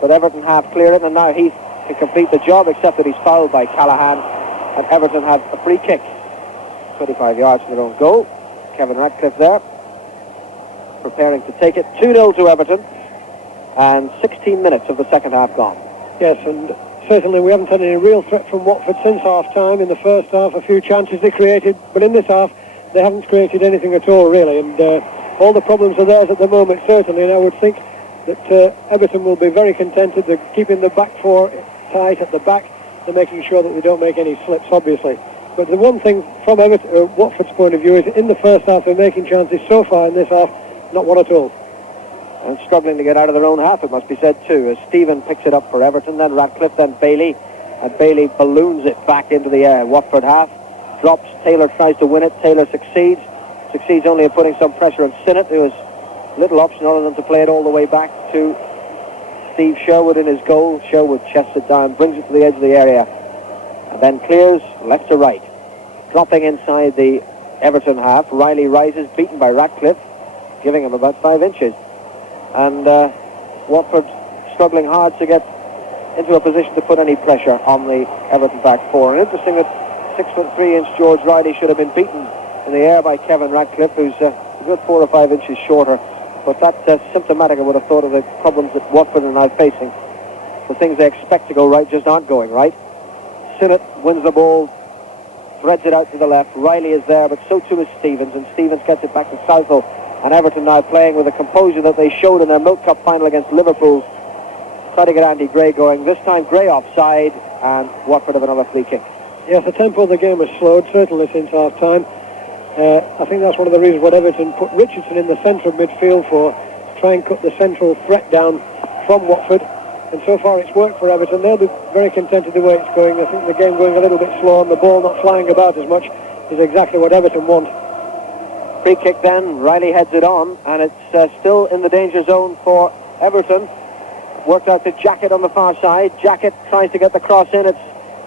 but Everton half clear it, and now Heath can complete the job, except that he's fouled by Callaghan, and Everton have a free kick. 25 yards from their own goal. Kevin Ratcliffe there, preparing to take it. 2-0 to Everton, and 16 minutes of the second half gone. Yes, and certainly we haven't had any real threat from Watford since half-time. In the first half, a few chances they created, but in this half, they haven't created anything at all, really, and all the problems are theirs at the moment, certainly, and I would think that Everton will be very contented. They're keeping the back four tight at the back. They're making sure that they don't make any slips, obviously. But the one thing from Watford's point of view is in the first half they're making chances. So far in this half, not one at all. And struggling to get out of their own half, it must be said too, as Stephen picks it up for Everton, then Ratcliffe, then Bailey, and Bailey balloons it back into the Watford half, drops. Taylor tries to win it. Taylor succeeds only in putting some pressure on Sinnott, who has little option other than to play it all the way back to Steve Sherwood in his goal. Sherwood chests it down, brings it to the edge of the area, and then clears left to right. Dropping inside the Everton half, Riley rises, beaten by Ratcliffe, giving him about 5 inches. And Watford struggling hard to get into a position to put any pressure on the Everton back four. And interesting that 6'3" George Riley should have been beaten in the air by Kevin Ratcliffe, who's a good 4 or 5 inches shorter. But that's symptomatic, I would have thought, of the problems that Watford are now facing. The things they expect to go right just aren't going right. Sinnott wins the ball, threads it out to the left. Riley is there, but so too is Stevens, and Stevens gets it back to Southall. And Everton now playing with the composure that they showed in their Milk Cup final against Liverpool. Try to get Andy Gray going. This time Gray offside, and Watford have another free kick. Yes, the tempo of the game has slowed, certainly since half-time. I think that's one of the reasons what Everton put Richardson in the centre of midfield for, to try and cut the central threat down from Watford. And so far it's worked for Everton. They'll be very contented the way it's going. I think the game going a little bit slow and the ball not flying about as much. is exactly what Everton want. Free kick then, Riley heads it on, and it's still in the danger zone for Everton. Worked out to Jacket on the far side. Jacket tries to get the cross in, it's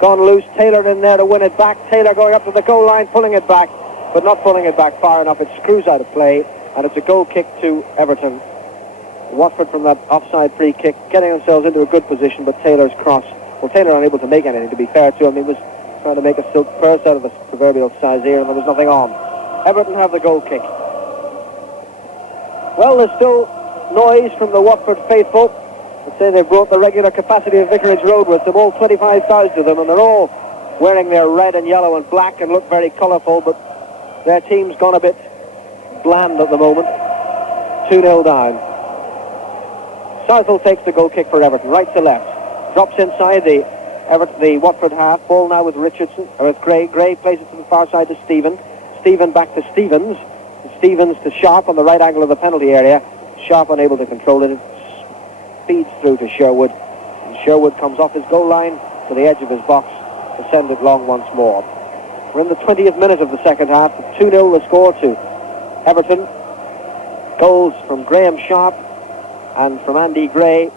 gone loose. Taylor in there to win it back. Taylor going up to the goal line, pulling it back, but not pulling it back far enough. It screws out of play, and it's a goal kick to Everton. Watford from that offside free kick, getting themselves into a good position, but Taylor's cross, well, Taylor unable to make anything, to be fair to him. He was trying to make a silk purse out of the proverbial Sazeer, and there was nothing on. Everton have the goal kick. Well, there's still noise from the Watford faithful. I'd say they've brought the regular capacity of Vicarage Road with them, all 25,000 of them, and they're all wearing their red and yellow and black and look very colourful, but their team's gone a bit bland at the moment. 2-0 down. Southall takes the goal kick for Everton, right to left. Drops inside the Watford half. Ball now with Richardson, or with Gray. Gray plays it to the far side to Stephen. Stephen back to Stevens. Stevens to Sharp on the right angle of the penalty area. Sharp unable to control it. It speeds through to Sherwood. And Sherwood comes off his goal line to the edge of his box to send it long once more. We're in the 20th minute of the second half. 2-0 the score to Everton. Goals from Graham Sharp and from Andy Gray.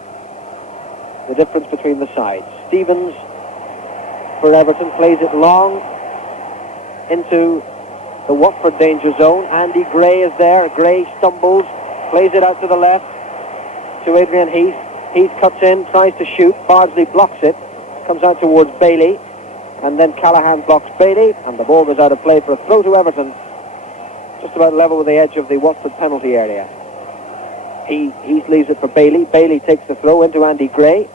The difference between the sides. Stevens for Everton plays it long into the Watford danger zone. Andy Gray is there. Gray stumbles, plays it out to the left to Adrian Heath. Heath cuts in, tries to shoot. Bardsley blocks it. Comes out towards Bailey. And then Callahan blocks Bailey. And the ball goes out of play for a throw to Everton. Just about level with the edge of the Watford penalty area. Heath leaves it for Bailey. Bailey takes the throw into Andy Gray.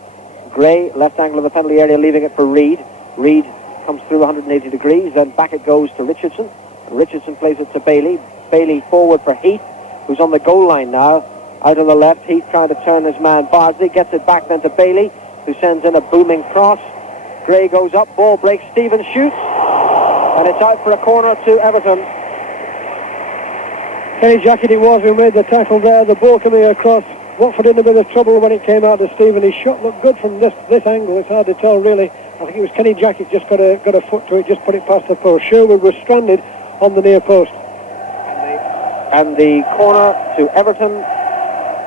Gray, left angle of the penalty area, leaving it for Reid. Reid comes through 180 degrees, then back it goes to Richardson. Richardson plays it to Bailey. Bailey forward for Heath, who's on the goal line now. Out on the left, Heath trying to turn his man Bardsley. Gets it back then to Bailey, who sends in a booming cross. Gray goes up, ball breaks, Stevens shoots. And it's out for a corner to Everton. Kenny Jacket it was who made the tackle there. The ball coming across. Watford in a bit of trouble when it came out to Stephen. His shot looked good from this angle. It's hard to tell really. I think it was Kenny Jacket just got a foot to it, just put it past the post. Sherwood was stranded on the near post. And the corner to Everton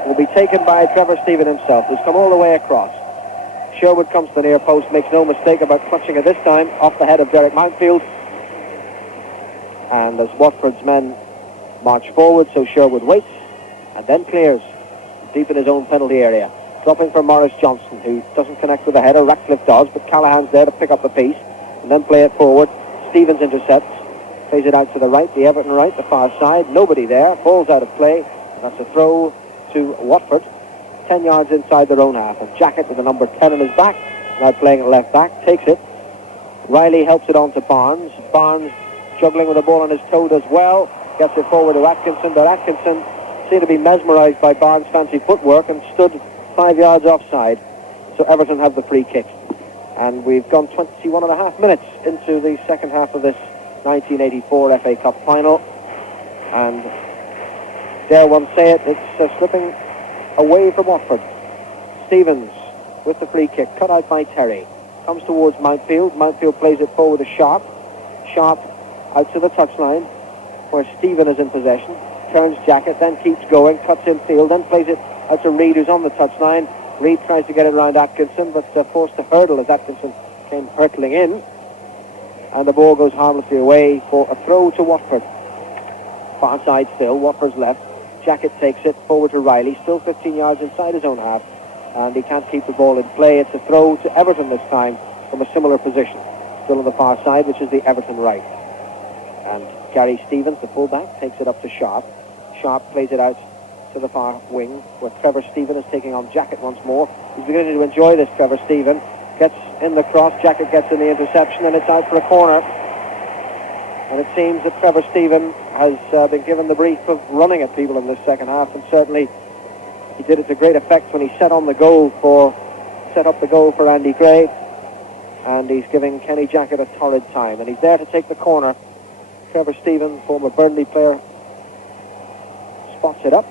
will be taken by Trevor Stephen himself, who's come all the way across. Sherwood comes to the near post, makes no mistake about clutching it this time, off the head of Derek Mountfield. And as Watford's men march forward, so Sherwood waits and then clears deep in his own penalty area. Dropping for Morris Johnson, who doesn't connect with the header. Ratcliffe does, but Callahan's there to pick up the piece and then play it forward. Stevens intercepts, plays it out to the right, the Everton right, the far side. Nobody there, ball's out of play. That's a throw to Watford, 10 yards inside their own half. And Jacket with the number 10 on his back, now playing at left back, takes it. Riley helps it on to Barnes. Barnes juggling with the ball on his toe as well. Gets it forward to Atkinson, but Atkinson seemed to be mesmerised by Barnes' fancy footwork and stood 5 yards offside. So Everton have the free kick. And we've gone 21 and a half minutes into the second half of this 1984 FA Cup final. And dare one say it, it's slipping away from Watford. Stevens with the free kick, cut out by Terry. Comes towards Mountfield. Mountfield plays it forward to Sharp. Sharp out to the touchline, where Stephen is in possession. Turns Jacket, then keeps going, cuts infield, then plays it out to Reid, who's on the touchline. Reid tries to get it around Atkinson, but forced to hurdle as Atkinson came hurtling in. And the ball goes harmlessly away for a throw to Watford. Far side still, Watford's left. Jacket takes it forward to Riley, still 15 yards inside his own half. And he can't keep the ball in play. It's a throw to Everton this time from a similar position. Still on the far side, which is the Everton right. And Gary Stevens, the fullback, takes it up to Sharp. Sharp plays it out to the far wing, where Trevor Stephen is taking on Jacket once more. He's beginning to enjoy this, Trevor Stephen. Gets in the cross, Jacket gets in the interception, and it's out for a corner. And it seems that Trevor Stephen has been given the brief of running at people in this second half, and certainly he did it to great effect when he set up the goal for Andy Gray. And he's giving Kenny Jacket a torrid time, and he's there to take the corner. Trevor Stephen, former Burnley player, spots it up.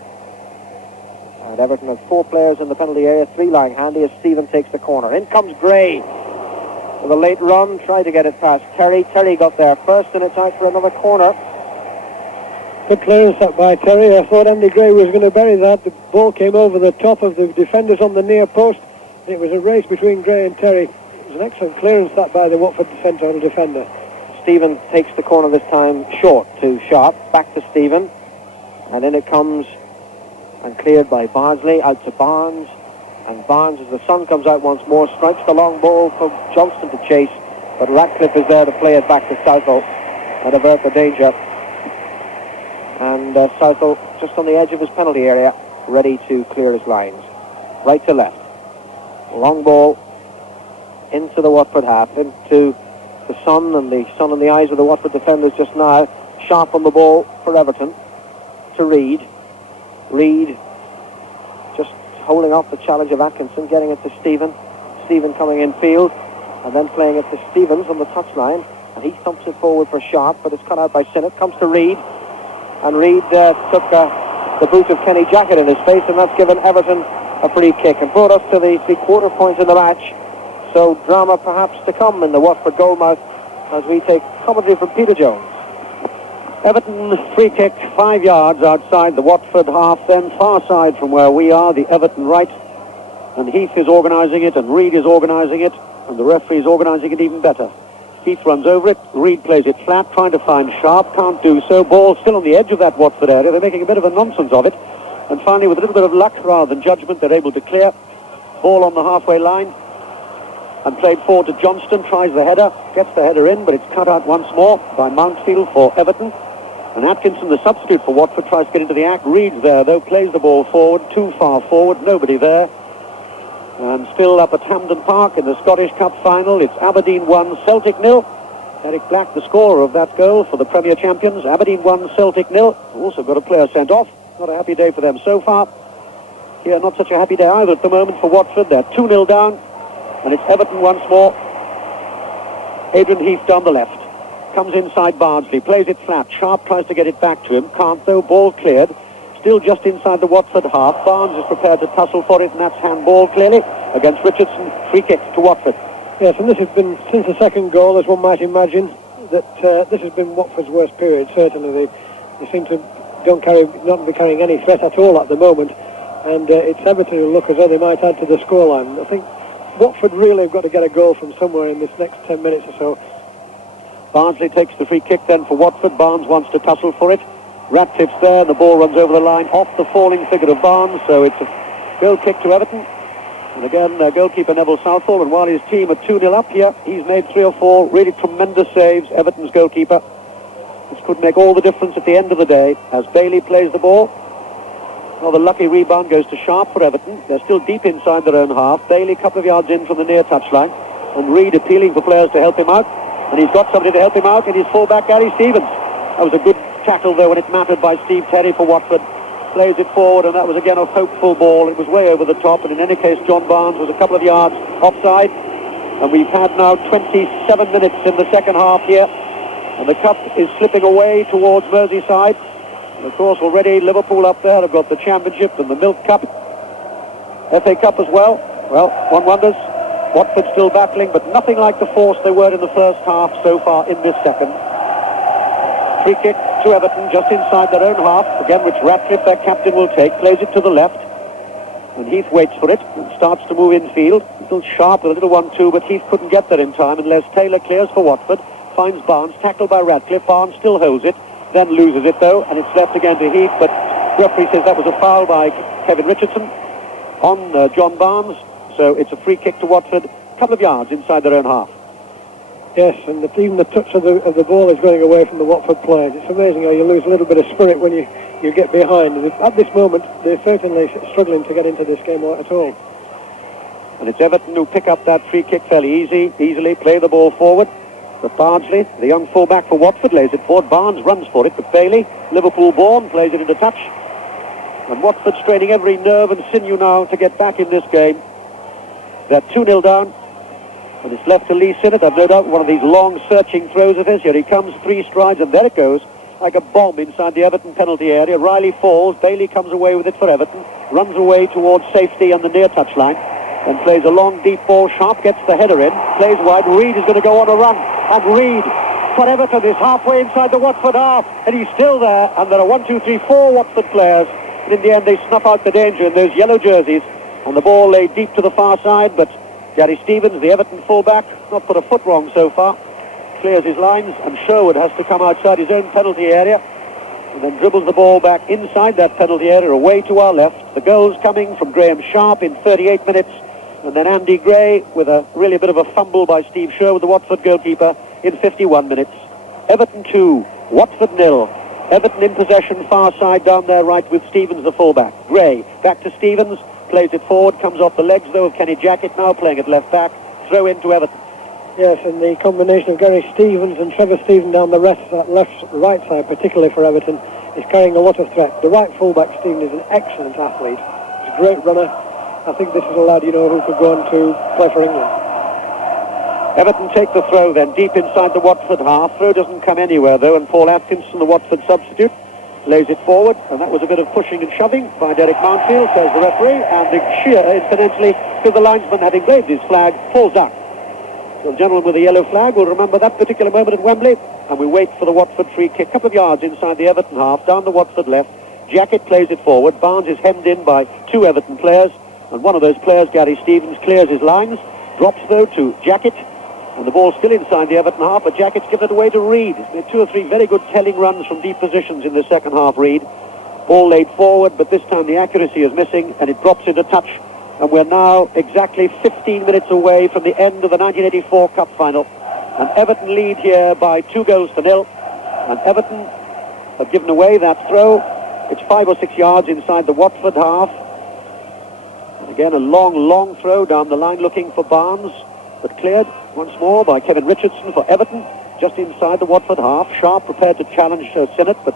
And Everton have 4 players in the penalty area, 3 lying handy as Stephen takes the corner. In comes Gray. with a late run, tried to get it past Terry. Terry got there first, and it's out for another corner. Good clearance that by Terry. I thought Andy Gray was going to bury that. The ball came over the top of the defenders on the near post. It was a race between Gray and Terry. It was an excellent clearance that by the Watford central defender. Stephen takes the corner this time short to Sharp. Back to Stephen. And in it comes, and cleared by Bardsley, out to Barnes. And Barnes, as the sun comes out once more, strikes the long ball for Johnston to chase. But Ratcliffe is there to play it back to Southall and avert the danger. And Southall just on the edge of his penalty area, ready to clear his lines. Right to left. Long ball into the Watford half, into the sun and the eyes of the Watford defenders just now. Sharp on the ball for Everton to Reid. Reid just holding off the challenge of Atkinson, getting it to Stephen. Stephen coming in field and then playing it to Stevens on the touchline, and he thumps it forward for Sharp, but it's cut out by Sinnott. Comes to Reid, and Reid took the boot of Kenny Jackett in his face, and that's given Everton a free kick and brought us to the 3/4 points in the match. So drama perhaps to come in the Watford goalmouth as we take commentary from Peter Jones. Everton free kick 5 yards outside the Watford half, then far side from where we are, the Everton right. And Heath is organising it, and Reid is organising it, and the referee is organising it even better. Heath runs over it, Reid plays it flat, trying to find Sharp, can't do so. Ball still on the edge of that Watford area, they're making a bit of a nonsense of it. And finally, with a little bit of luck rather than judgment, they're able to clear. Ball on the halfway line, and played forward to Johnston, tries the header, gets the header in, but it's cut out once more by Mountfield for Everton. And Atkinson, the substitute for Watford, tries to get into the act. Reid's there, though, plays the ball forward, too far forward, nobody there. And still up at Hampden Park in the Scottish Cup final, it's Aberdeen 1, Celtic 0. Eric Black, the scorer of that goal for the Premier Champions. Aberdeen 1, Celtic 0. Also got a player sent off. Not a happy day for them so far. Here, not such a happy day either at the moment for Watford. They're 2-0 down, and it's Everton once more. Adrian Heath down the left. Comes inside Bardsley, plays it flat. Sharp tries to get it back to him. Can't though, ball cleared. Still just inside the Watford half. Barnes is prepared to tussle for it, and that's handball clearly against Richardson. Free kick to Watford. Yes, and this has been, since the second goal, as one might imagine, that this has been Watford's worst period, certainly. They seem to not be carrying any threat at all at the moment, and it's Everton who look as though they might add to the scoreline. I think Watford really have got to get a goal from somewhere in this next 10 minutes or so. Bardsley takes the free kick then for Watford. Barnes wants to tussle for it. Ratcliffe's there, and the ball runs over the line off the falling figure of Barnes, so it's a goal kick to Everton. And again, goalkeeper Neville Southall, and while his team are 2-0 up here, he's made 3 or 4 really tremendous saves, Everton's goalkeeper. This could make all the difference at the end of the day as Bailey plays the ball. Well, the lucky rebound goes to Sharp for Everton. They're still deep inside their own half. Bailey a couple of yards in from the near touchline, and Reid appealing for players to help him out. And he's got somebody to help him out in his fullback, Gary Stevens. That was a good tackle, though, when it mattered by Steve Terry for Watford. Plays it forward, and that was again a hopeful ball. It was way over the top, and in any case, John Barnes was a couple of yards offside. And we've had now 27 minutes in the second half here, and the cup is slipping away towards Merseyside. And of course, already Liverpool up there have got the Championship and the Milk Cup, FA Cup as well. Well, one wonders. Watford still battling, but nothing like the force they were in the first half so far in this second. Free kick to Everton just inside their own half, again which Ratcliffe, their captain, will take. Plays it to the left, and Heath waits for it and starts to move infield. Little Sharp with a little 1-2, but Heath couldn't get there in time unless Taylor clears for Watford. Finds Barnes, tackled by Ratcliffe. Barnes still holds it, then loses it though, and it's left again to Heath, but referee says that was a foul by Kevin Richardson on John Barnes. So it's a free kick to Watford, a couple of yards inside their own half. Yes, and even the touch of the ball is going away from the Watford players. It's amazing how you lose a little bit of spirit when you get behind. At this moment, they're certainly struggling to get into this game at all. And it's Everton who pick up that free kick fairly easily, play the ball forward. But Bardsley, the young fullback for Watford, lays it forward. Barnes runs for it, but Bailey, Liverpool-born, plays it into touch. And Watford straining every nerve and sinew now to get back in this game. They're 2-0 down, and it's left to Lee Sinnott. I've no doubt one of these long searching throws of his. Here he comes, 3 strides, and there it goes, like a bomb inside the Everton penalty area. Riley falls, Bailey comes away with it for Everton, runs away towards safety on the near touchline. then plays a long deep ball. Sharp gets the header in, plays wide. Reid is going to go on a run, and Reid for Everton is halfway inside the Watford half, and he's still there, and there are 4 Watford players, and in the end they snuff out the danger in those yellow jerseys, and the ball laid deep to the far side, but Gary Stevens, the Everton fullback, not put a foot wrong so far, clears his lines, and Sherwood has to come outside his own penalty area, and then dribbles the ball back inside that penalty area, away to our left. The goals coming from Graham Sharp in 38 minutes, and then Andy Gray with a bit of a fumble by Steve Sherwood, the Watford goalkeeper, in 51 minutes. Everton 2, Watford 0. Everton in possession, far side down there right with Stevens, the fullback. Gray back to Stevens, plays it forward, comes off the legs though of Kenny Jackett, now playing at left back. Throw into Everton. Yes, and the combination of Gary Stevens and Trevor Stephen down the right side, particularly for Everton, is carrying a lot of threat. The right fullback, Stephen, is an excellent athlete. He's a great runner. I think this is a lad, who could go on to play for England. Everton take the throw then, deep inside the Watford half. Throw doesn't come anywhere though, and Paul Atkinson, the Watford substitute, lays it forward, and that was a bit of pushing and shoving by Derek Mountfield, says the referee, and the sheer, incidentally, because the linesman, having waved his flag, falls down. So the gentleman with the yellow flag will remember that particular moment at Wembley, and we wait for the Watford free kick, couple of yards inside the Everton half, down the Watford left. Jackett plays it forward. Barnes is hemmed in by 2 Everton players, and one of those players, Gary Stevens, clears his lines, drops though to Jackett, and the ball's still inside the Everton half, but Jackett's given it away to Reid. There are 2 or 3 very good telling runs from deep positions in the second half, Reid. Ball laid forward, but this time the accuracy is missing, and it drops into touch. And we're now exactly 15 minutes away from the end of the 1984 Cup final. And Everton lead here by 2-0. And Everton have given away that throw. It's 5 or 6 yards inside the Watford half. And again, a long throw down the line looking for Barnes, but cleared once more by Kevin Richardson for Everton, just inside the Watford half. Sharp prepared to challenge Sinnott, but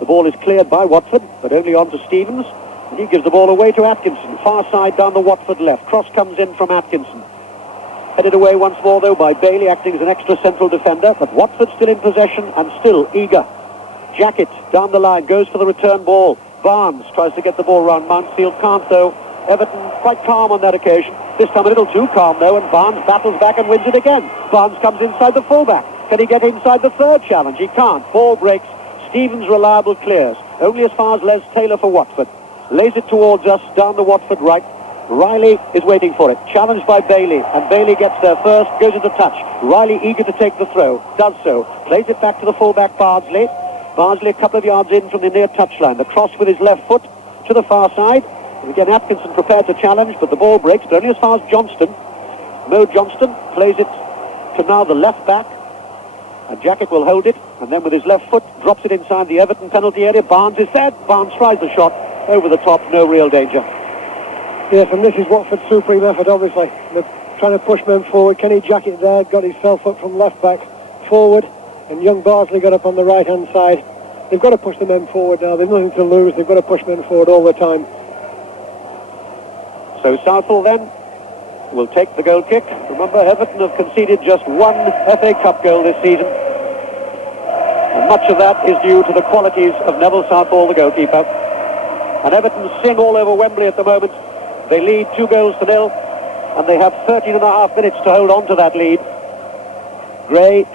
the ball is cleared by Watford, but only on to Stevens. And he gives the ball away to Atkinson, far side down the Watford left. Cross comes in from Atkinson. Headed away once more, though, by Bailey, acting as an extra central defender, but Watford still in possession and still eager. Jackett down the line, goes for the return ball. Barnes tries to get the ball round Mountfield, can't though. Everton quite calm on that occasion. This time a little too calm though, and Barnes battles back and wins it again. Barnes comes inside the fullback. Can he get inside the third challenge? He can't. Ball breaks. Stevens reliable clears. Only as far as Les Taylor for Watford. Lays it towards us down the Watford right. Riley is waiting for it. Challenged by Bailey, and Bailey gets there first, goes into touch. Riley eager to take the throw. Does so. Plays it back to the fullback Bardsley. Bardsley a couple of yards in from the near touchline. The cross with his left foot to the far side. And again, Atkinson prepared to challenge, but the ball breaks, but only as far as Johnston. Mo Johnston plays it to now the left back. And Jackett will hold it, and then with his left foot, drops it inside the Everton penalty area. Barnes is there. Barnes tries the shot. Over the top, no real danger. Yes, and this is Watford's supreme effort, obviously. They're trying to push men forward. Kenny Jackett there got himself up from left back forward, and young Bardsley got up on the right-hand side. They've got to push the men forward now. There's nothing to lose. They've got to push men forward all the time. So Southall then will take the goal kick. Remember, Everton have conceded just 1 FA Cup goal this season. And much of that is due to the qualities of Neville Southall, the goalkeeper. And Everton sing all over Wembley at the moment. They lead 2-0, and they have 13 and a half minutes to hold on to that lead. Gray,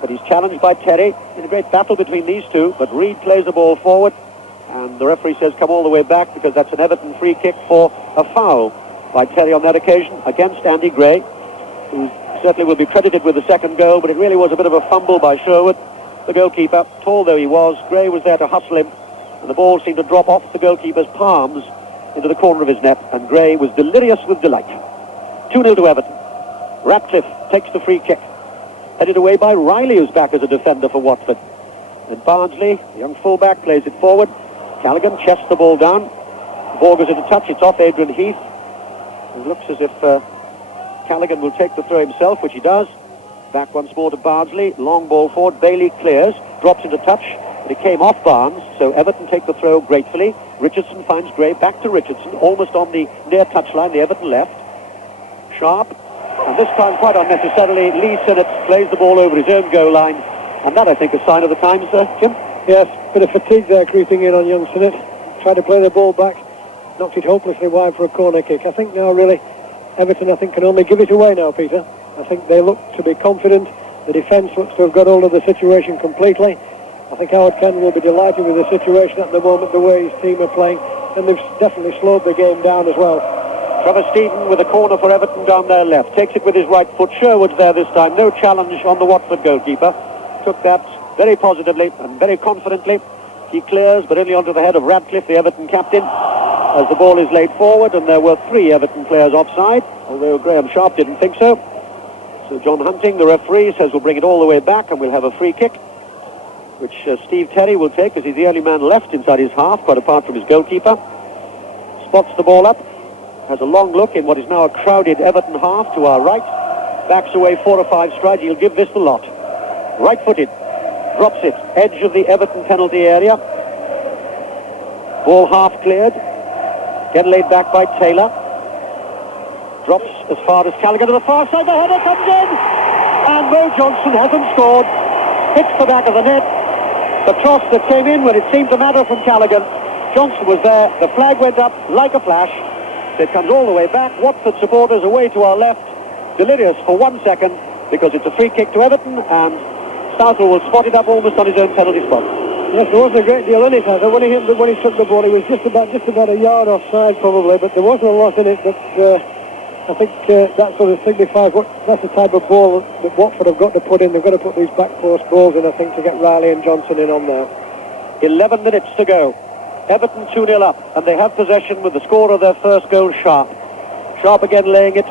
but he's challenged by Terry in a great battle between these two, but Reid plays the ball forward, and the referee says come all the way back because that's an Everton free kick for a foul by Terry on that occasion against Andy Gray, who certainly will be credited with the second goal, but it really was a bit of a fumble by Sherwood, the goalkeeper. Tall though he was, Gray was there to hustle him, and the ball seemed to drop off the goalkeeper's palms into the corner of his net, and Gray was delirious with delight. 2-0 to Everton. Ratcliffe takes the free kick. Headed away by Riley, who's back as a defender for Watford. And Bardsley, the young fullback, plays it forward. Callaghan chests the ball down. The ball goes into touch. It's off Adrian Heath. It looks as if Callaghan will take the throw himself, which he does. Back once more to Bardsley. Long ball forward. Bailey clears. Drops into touch. But it came off Barnes, so Everton take the throw gratefully. Richardson finds Gray. Back to Richardson, almost on the near touchline, the Everton left. Sharp. And this time, quite unnecessarily, Lee Sinnott plays the ball over his own goal line. And that, I think, is a sign of the times, Jim? Yes, bit of fatigue there creeping in on young Sinnott. Tried to play the ball back. Knocked it hopelessly wide for a corner kick. I think now, really, Everton, I think, can only give it away now, Peter. I think they look to be confident. The defence looks to have got hold of the situation completely. I think Howard Ken will be delighted with the situation at the moment, the way his team are playing, and they've definitely slowed the game down as well. Trevor Stephen with a corner for Everton down their left. Takes it with his right foot. Sherwood's there this time. No challenge on the Watford goalkeeper. Took that very positively and very confidently. He clears, but only onto the head of Radcliffe, the Everton captain, as the ball is laid forward, and there were 3 Everton players offside, although Graham Sharp didn't think so. So John Hunting, the referee, says we'll bring it all the way back and we'll have a free kick, which Steve Terry will take, because he's the only man left inside his half, quite apart from his goalkeeper. Spots the ball up, has a long look in what is now a crowded Everton half to our right, backs away 4 or 5 strides. He'll give this the lot. Right-footed, drops it, edge of the Everton penalty area. Ball half cleared, again laid back by Taylor. Drops as far as Callaghan to the far side. The header comes in, and Mo Johnson hasn't scored. Hits the back of the net. The cross that came in when it seemed to matter from Callaghan. Johnson was there. The flag went up like a flash. It comes all the way back. Watford supporters away to our left, delirious for 1 second, because it's a free kick to Everton, and Southall will spot it up almost on his own penalty spot. Yes, there wasn't a great deal in it. I thought when he took the ball, he was just about a yard offside probably, but there wasn't a lot in it. But I think that sort of signifies that's the type of ball that Watford have got to put in. They've got to put these back post balls in, I think, to get Riley and Johnson in on there. 11 minutes to go. Everton 2-0 up, and they have possession with the scorer of their first goal, Sharp. Sharp again laying it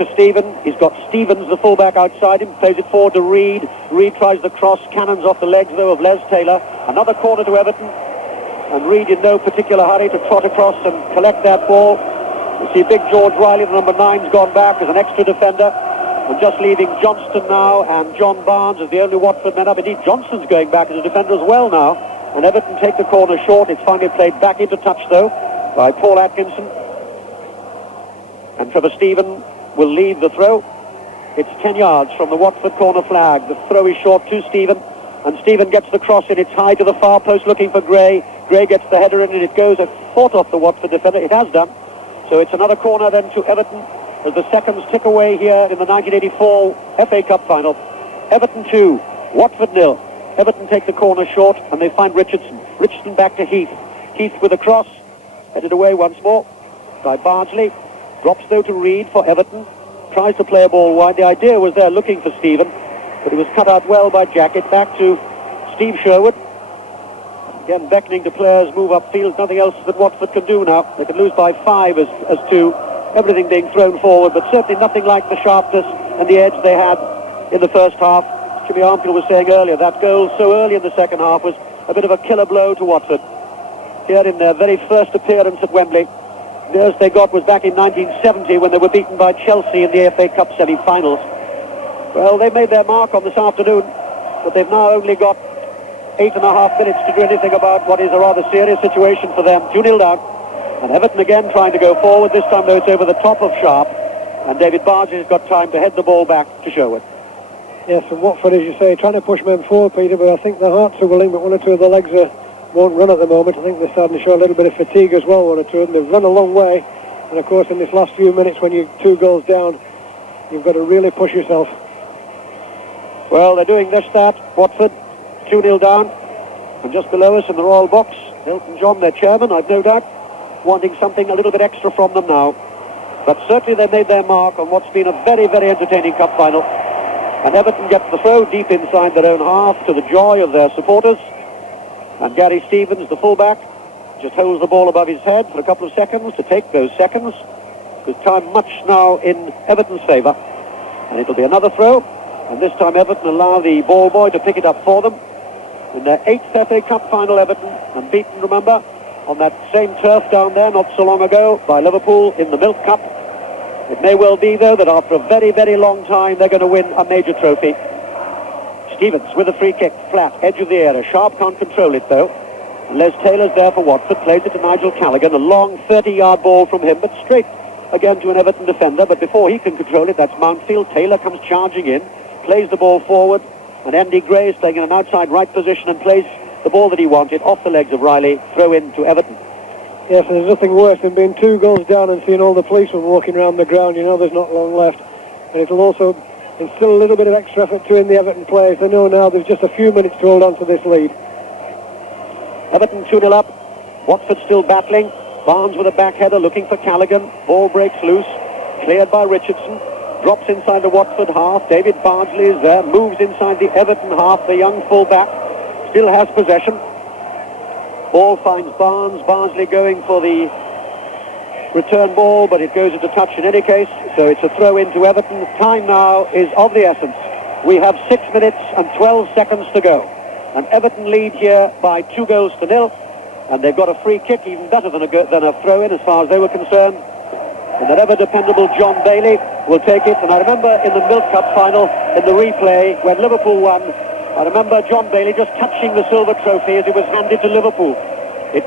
to Stephen. He's got Stevens, the fullback, outside him, plays it forward to Reid. Reid tries the cross, cannons off the legs, though, of Les Taylor. Another corner to Everton, and Reid in no particular hurry to trot across and collect that ball. You see big George Riley, the number 9's gone back as an extra defender, and just leaving Johnston now and John Barnes as the only Watford men up. Indeed, Johnston's going back as a defender as well now, and Everton take the corner short. It's finally played back into touch, though, by Paul Atkinson, and Trevor Stephen will lead the throw. It's 10 yards from the Watford corner flag. The throw is short to Stephen, and Stephen gets the cross in. It's high to the far post looking for Gray. Gray gets the header in, and it goes a foot off the Watford defender. It has done. So it's another corner then to Everton as the seconds tick away here in the 1984 FA Cup final. Everton 2, Watford 0. Everton take the corner short, and they find Richardson. Richardson back to Heath. Heath with a cross, headed away once more by Bardsley. Drops though to Reid for Everton. Tries to play a ball wide. The idea was there looking for Stephen, but it was cut out well by Jacket. Back to Steve Sherwood. Again beckoning to players move upfield. Nothing else that Watford can do now. They could lose by 5 as 2. Everything being thrown forward, but certainly nothing like the sharpness and the edge they had in the first half. Jimmy Armfield was saying earlier, that goal so early in the second half was a bit of a killer blow to Watford. Here in their very first appearance at Wembley, the nearest they got was back in 1970 when they were beaten by Chelsea in the FA Cup semi-finals. Well, they made their mark on this afternoon, but they've now only got 8.5 minutes to do anything about what is a rather serious situation for them. 2-0 down, and Everton again trying to go forward. This time, though, it's over the top of Sharp, and David Barnes has got time to head the ball back to Sherwood. Yes, and Watford, as you say, trying to push men forward, Peter, but I think the hearts are willing, but 1 or 2 of the legs won't run at the moment. I think they're starting to show a little bit of fatigue as well, 1 or 2 of them. They've run a long way, and of course in this last few minutes when you're 2 goals down, you've got to really push yourself. Well, they're doing this, that. Watford 2-0 down, and just below us in the Royal Box, Elton John, their chairman, I've no doubt, wanting something a little bit extra from them now. But certainly they made their mark on what's been a very, very entertaining cup final. And Everton gets the throw deep inside their own half to the joy of their supporters. And Gary Stevens, the fullback, just holds the ball above his head for a couple of seconds to take those seconds. With time much now in Everton's favour. And it'll be another throw. And this time Everton allow the ball boy to pick it up for them. In their 8th FA Cup final, Everton, and beaten, remember, on that same turf down there not so long ago by Liverpool in the Milk Cup. It may well be, though, that after a very, very long time they're going to win a major trophy. Stevens with a free kick, flat, edge of the area. Sharp can't control it, though. Les Taylor's there for Watford, plays it to Nigel Callaghan. A long 30-yard ball from him, but straight again to an Everton defender. But before he can control it, that's Mountfield. Taylor comes charging in, plays the ball forward, and Andy Gray is playing in an outside right position and plays the ball that he wanted off the legs of Riley. Throw in to Everton. Yes, there's nothing worse than being 2 goals down and seeing all the policemen walking around the ground. You know there's not long left. And it'll also instill a little bit of extra effort to in the Everton players. They know now there's just a few minutes to hold on to this lead. Everton 2-0 up. Watford still battling. Barnes with a back header looking for Callaghan. Ball breaks loose. Cleared by Richardson. Drops inside the Watford half. David Bardsley is there. Moves inside the Everton half. The young full-back still has possession. Ball finds Barnes. Bardsley going for the return ball, but it goes into touch in any case. So it's a throw into Everton. Time now is of the essence. We have 6 minutes and 12 seconds to go. And Everton lead here by 2-0. And they've got a free kick, even better than a throw-in as far as they were concerned. And that ever-dependable John Bailey will take it. And I remember in the Milk Cup final, in the replay, when Liverpool won, I remember John Bailey just touching the silver trophy as it was handed to Liverpool. It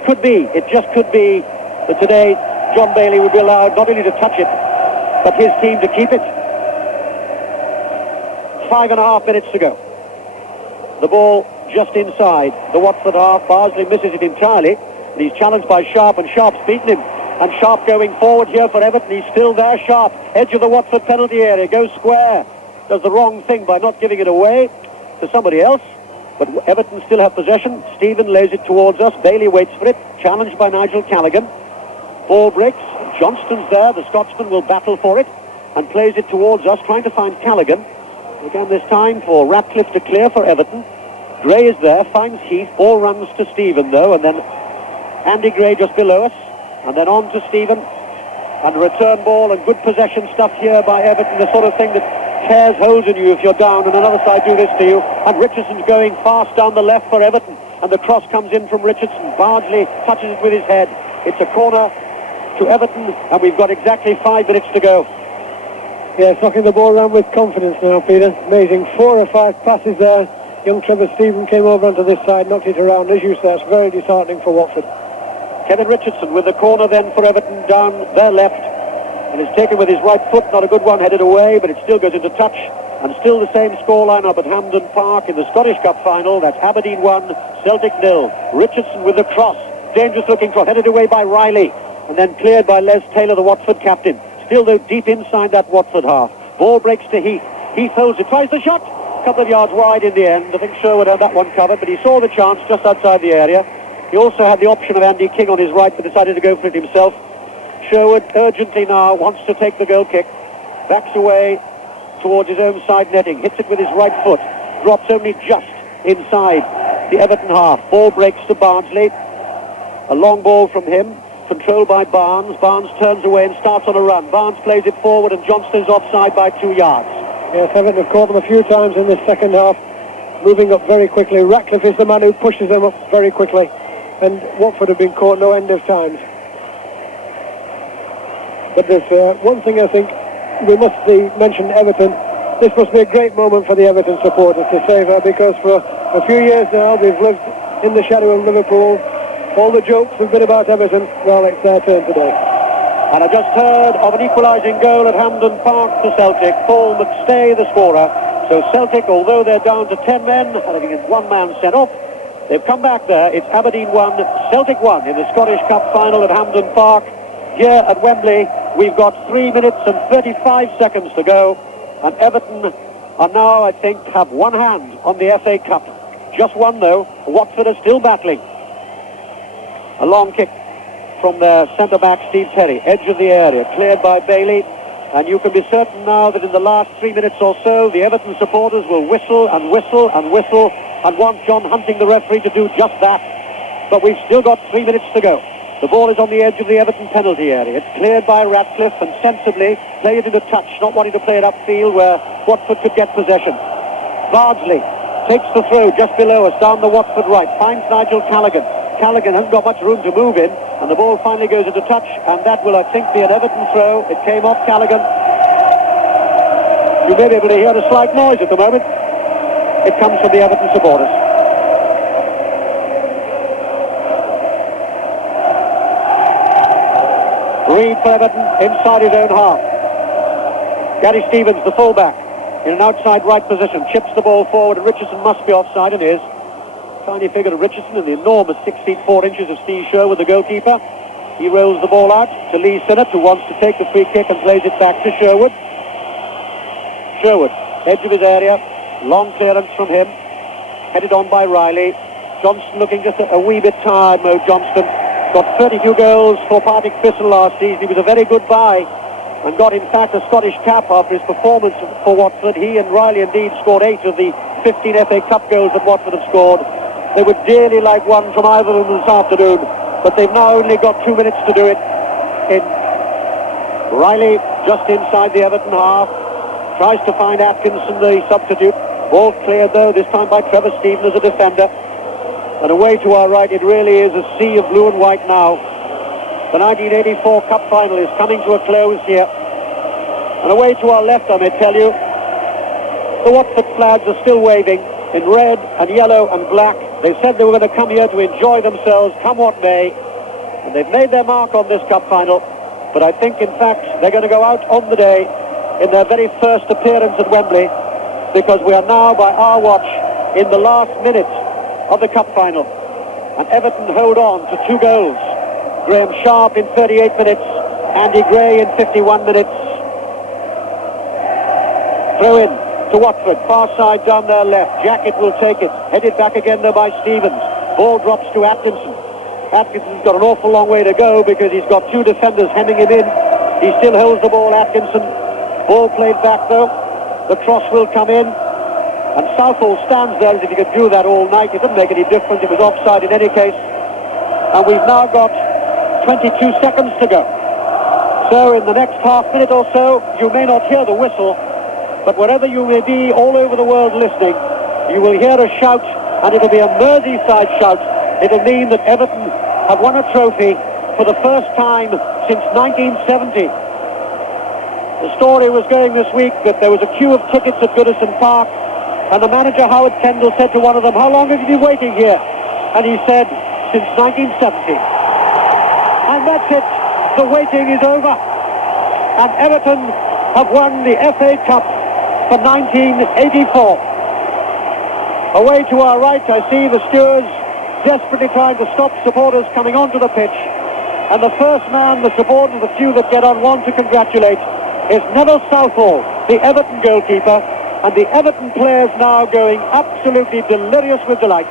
just could be, that today John Bailey would be allowed not only to touch it, but his team to keep it. 5.5 minutes to go. The ball just inside the Watford half. Bardsley misses it entirely, and he's challenged by Sharp, and Sharp's beaten him. And Sharp going forward here for Everton. He's still there, Sharp. Edge of the Watford penalty area. Goes square. Does the wrong thing by not giving it away to somebody else. But Everton still have possession. Stephen lays it towards us. Bailey waits for it. Challenged by Nigel Callaghan. Ball breaks. Johnston's there. The Scotsman will battle for it and plays it towards us, trying to find Callaghan. Again, this time for Ratcliffe to clear for Everton. Gray is there, finds Heath. Ball runs to Stephen, though, and then Andy Gray just below us. And then on to Stephen. And return ball and good possession stuff here by Everton. The sort of thing that tears holes in you if you're down, and another side do this to you. And Richardson's going fast down the left for Everton. And the cross comes in from Richardson. Bardsley touches it with his head. It's a corner to Everton, and we've got exactly 5 minutes to go. Yeah, knocking the ball around with confidence now, Peter. Amazing. 4 or 5 passes there. Young Trevor Stephen came over onto this side, knocked it around. As you say, it's very disheartening for Watford. Kevin Richardson with the corner then for Everton down their left. And is taken with his right foot. Not a good one, headed away, but it still goes into touch. And still the same scoreline up at Hampden Park in the Scottish Cup final. That's Aberdeen 1, Celtic 0. Richardson with the cross. Dangerous looking cross, headed away by Riley. And then cleared by Les Taylor, the Watford captain. Still, though, deep inside that Watford half. Ball breaks to Heath. Heath holds it, tries the shot. A couple of yards wide in the end. I think Sherwood had that one covered, but he saw the chance just outside the area. He also had the option of Andy King on his right, but decided to go for it himself. Sherwood urgently now wants to take the goal kick. Backs away towards his own side netting. Hits it with his right foot. Drops only just inside the Everton half. Ball breaks to Bardsley. A long ball from him. Controlled by Barnes. Barnes turns away and starts on a run. Barnes plays it forward, and Johnston's offside by 2 yards. Yes, Everton have caught them a few times in this second half, moving up very quickly. Ratcliffe is the man who pushes them up very quickly, and Watford have been caught no end of times. But there's one thing I think we must mention Everton. This must be a great moment for the Everton supporters to save her, because for a few years now they've lived in the shadow of Liverpool. All the jokes have been about Everton. Well, it's their turn today. And I just heard of an equalising goal at Hampden Park to Celtic. Paul McStay, the scorer. So Celtic, although they're down to 10 men, having had one man sent off, they've come back there. It's Aberdeen 1, Celtic 1 in the Scottish Cup final at Hampden Park. Here at Wembley, we've got 3 minutes and 35 seconds to go. And Everton are now, I think, have one hand on the FA Cup. Just one, though. Watford are still battling. A long kick from their centre-back, Steve Terry. Edge of the area, cleared by Bailey. And you can be certain now that in the last 3 minutes or so, the Everton supporters will whistle and whistle and whistle and want John Hunting, the referee, to do just that. But we've still got 3 minutes to go. The ball is on the edge of the Everton penalty area. It's cleared by Ratcliffe and sensibly played it into touch, not wanting to play it upfield where Watford could get possession. Bardsley takes the throw just below us, down the Watford right, finds Nigel Callaghan. Callaghan hasn't got much room to move in, and the ball finally goes into touch, and that will, I think, be an Everton throw. It came off Callaghan. You may be able to hear a slight noise at the moment. It comes from the Everton supporters. Reed for Everton, inside his own half. Gary Stevens, the fullback, in an outside right position, chips the ball forward, and Richardson must be offside, and is. Tiny figure of Richardson and the enormous 6 feet 4 inches of Steve Sherwood, the goalkeeper. He rolls the ball out to Lee Sinnott, who wants to take the free kick and plays it back to Sherwood. Sherwood, edge of his area, long clearance from him, headed on by Riley. Johnston looking just a wee bit tired, Mo Johnston. Got 32 goals for Partick Thistle last season. He was a very good buy and got, in fact, a Scottish cap after his performance for Watford. He and Riley indeed scored 8 of the 15 FA Cup goals that Watford have scored. They would dearly like one from either of them this afternoon, but they've now only got 2 minutes to do it. Riley just inside the Everton half, tries to find Atkinson, the substitute. Ball cleared though, this time by Trevor Stephen as a defender. And away to our right, it really is a sea of blue and white now. The 1984 Cup final is coming to a close here. And away to our left, I may tell you, the Watford flags are still waving in red and yellow and black. They said they were going to come here to enjoy themselves, come what may. And they've made their mark on this Cup final. But I think, in fact, they're going to go out on the day in their very first appearance at Wembley, because we are now, by our watch, in the last minute of the Cup final. And Everton hold on to 2 goals. Graham Sharp in 38 minutes, Andy Gray in 51 minutes. Throw in to Watford, far side down their left. Jackett will take it, headed back again though by Stevens. Ball drops to Atkinson. Atkinson's got an awful long way to go because he's got 2 defenders hemming him in. He still holds the ball, Atkinson. Ball played back though. The cross will come in. And Southall stands there as if he could do that all night. It doesn't make any difference. It was offside in any case. And we've now got 22 seconds to go. So in the next half minute or so, you may not hear the whistle, but wherever you may be all over the world listening, you will hear a shout, and it'll be a Merseyside shout. It'll mean that Everton have won a trophy for the first time since 1970. The story was going this week that there was a queue of tickets at Goodison Park, and the manager, Howard Kendall, said to one of them, "How long have you been waiting here?" And he said, "Since 1970. And that's it. The waiting is over. And Everton have won the FA Cup for 1984. Away to our right, I see the stewards desperately trying to stop supporters coming onto the pitch. And the first man the supporters, the few that get on, want to congratulate is Neville Southall, the Everton goalkeeper. And the Everton players now going absolutely delirious with delight.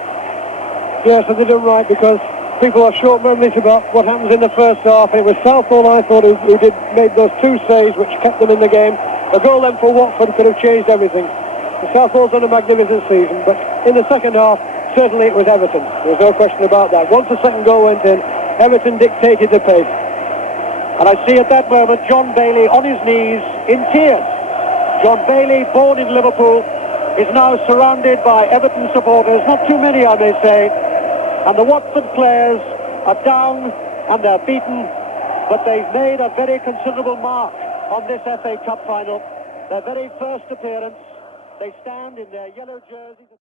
Yes, and they done right, because people are short memories about what happens in the first half. And it was Southall, I thought, who made those 2 saves which kept them in the game. A goal then for Watford could have changed everything. Southall's done a magnificent season, but in the second half, certainly it was Everton. There's no question about that. Once the second goal went in, Everton dictated the pace. And I see at that moment John Bailey on his knees in tears. John Bailey, born in Liverpool, is now surrounded by Everton supporters, not too many I may say, and the Watford players are down and they're beaten, but they've made a very considerable mark on this FA Cup final, their very first appearance. They stand in their yellow jerseys.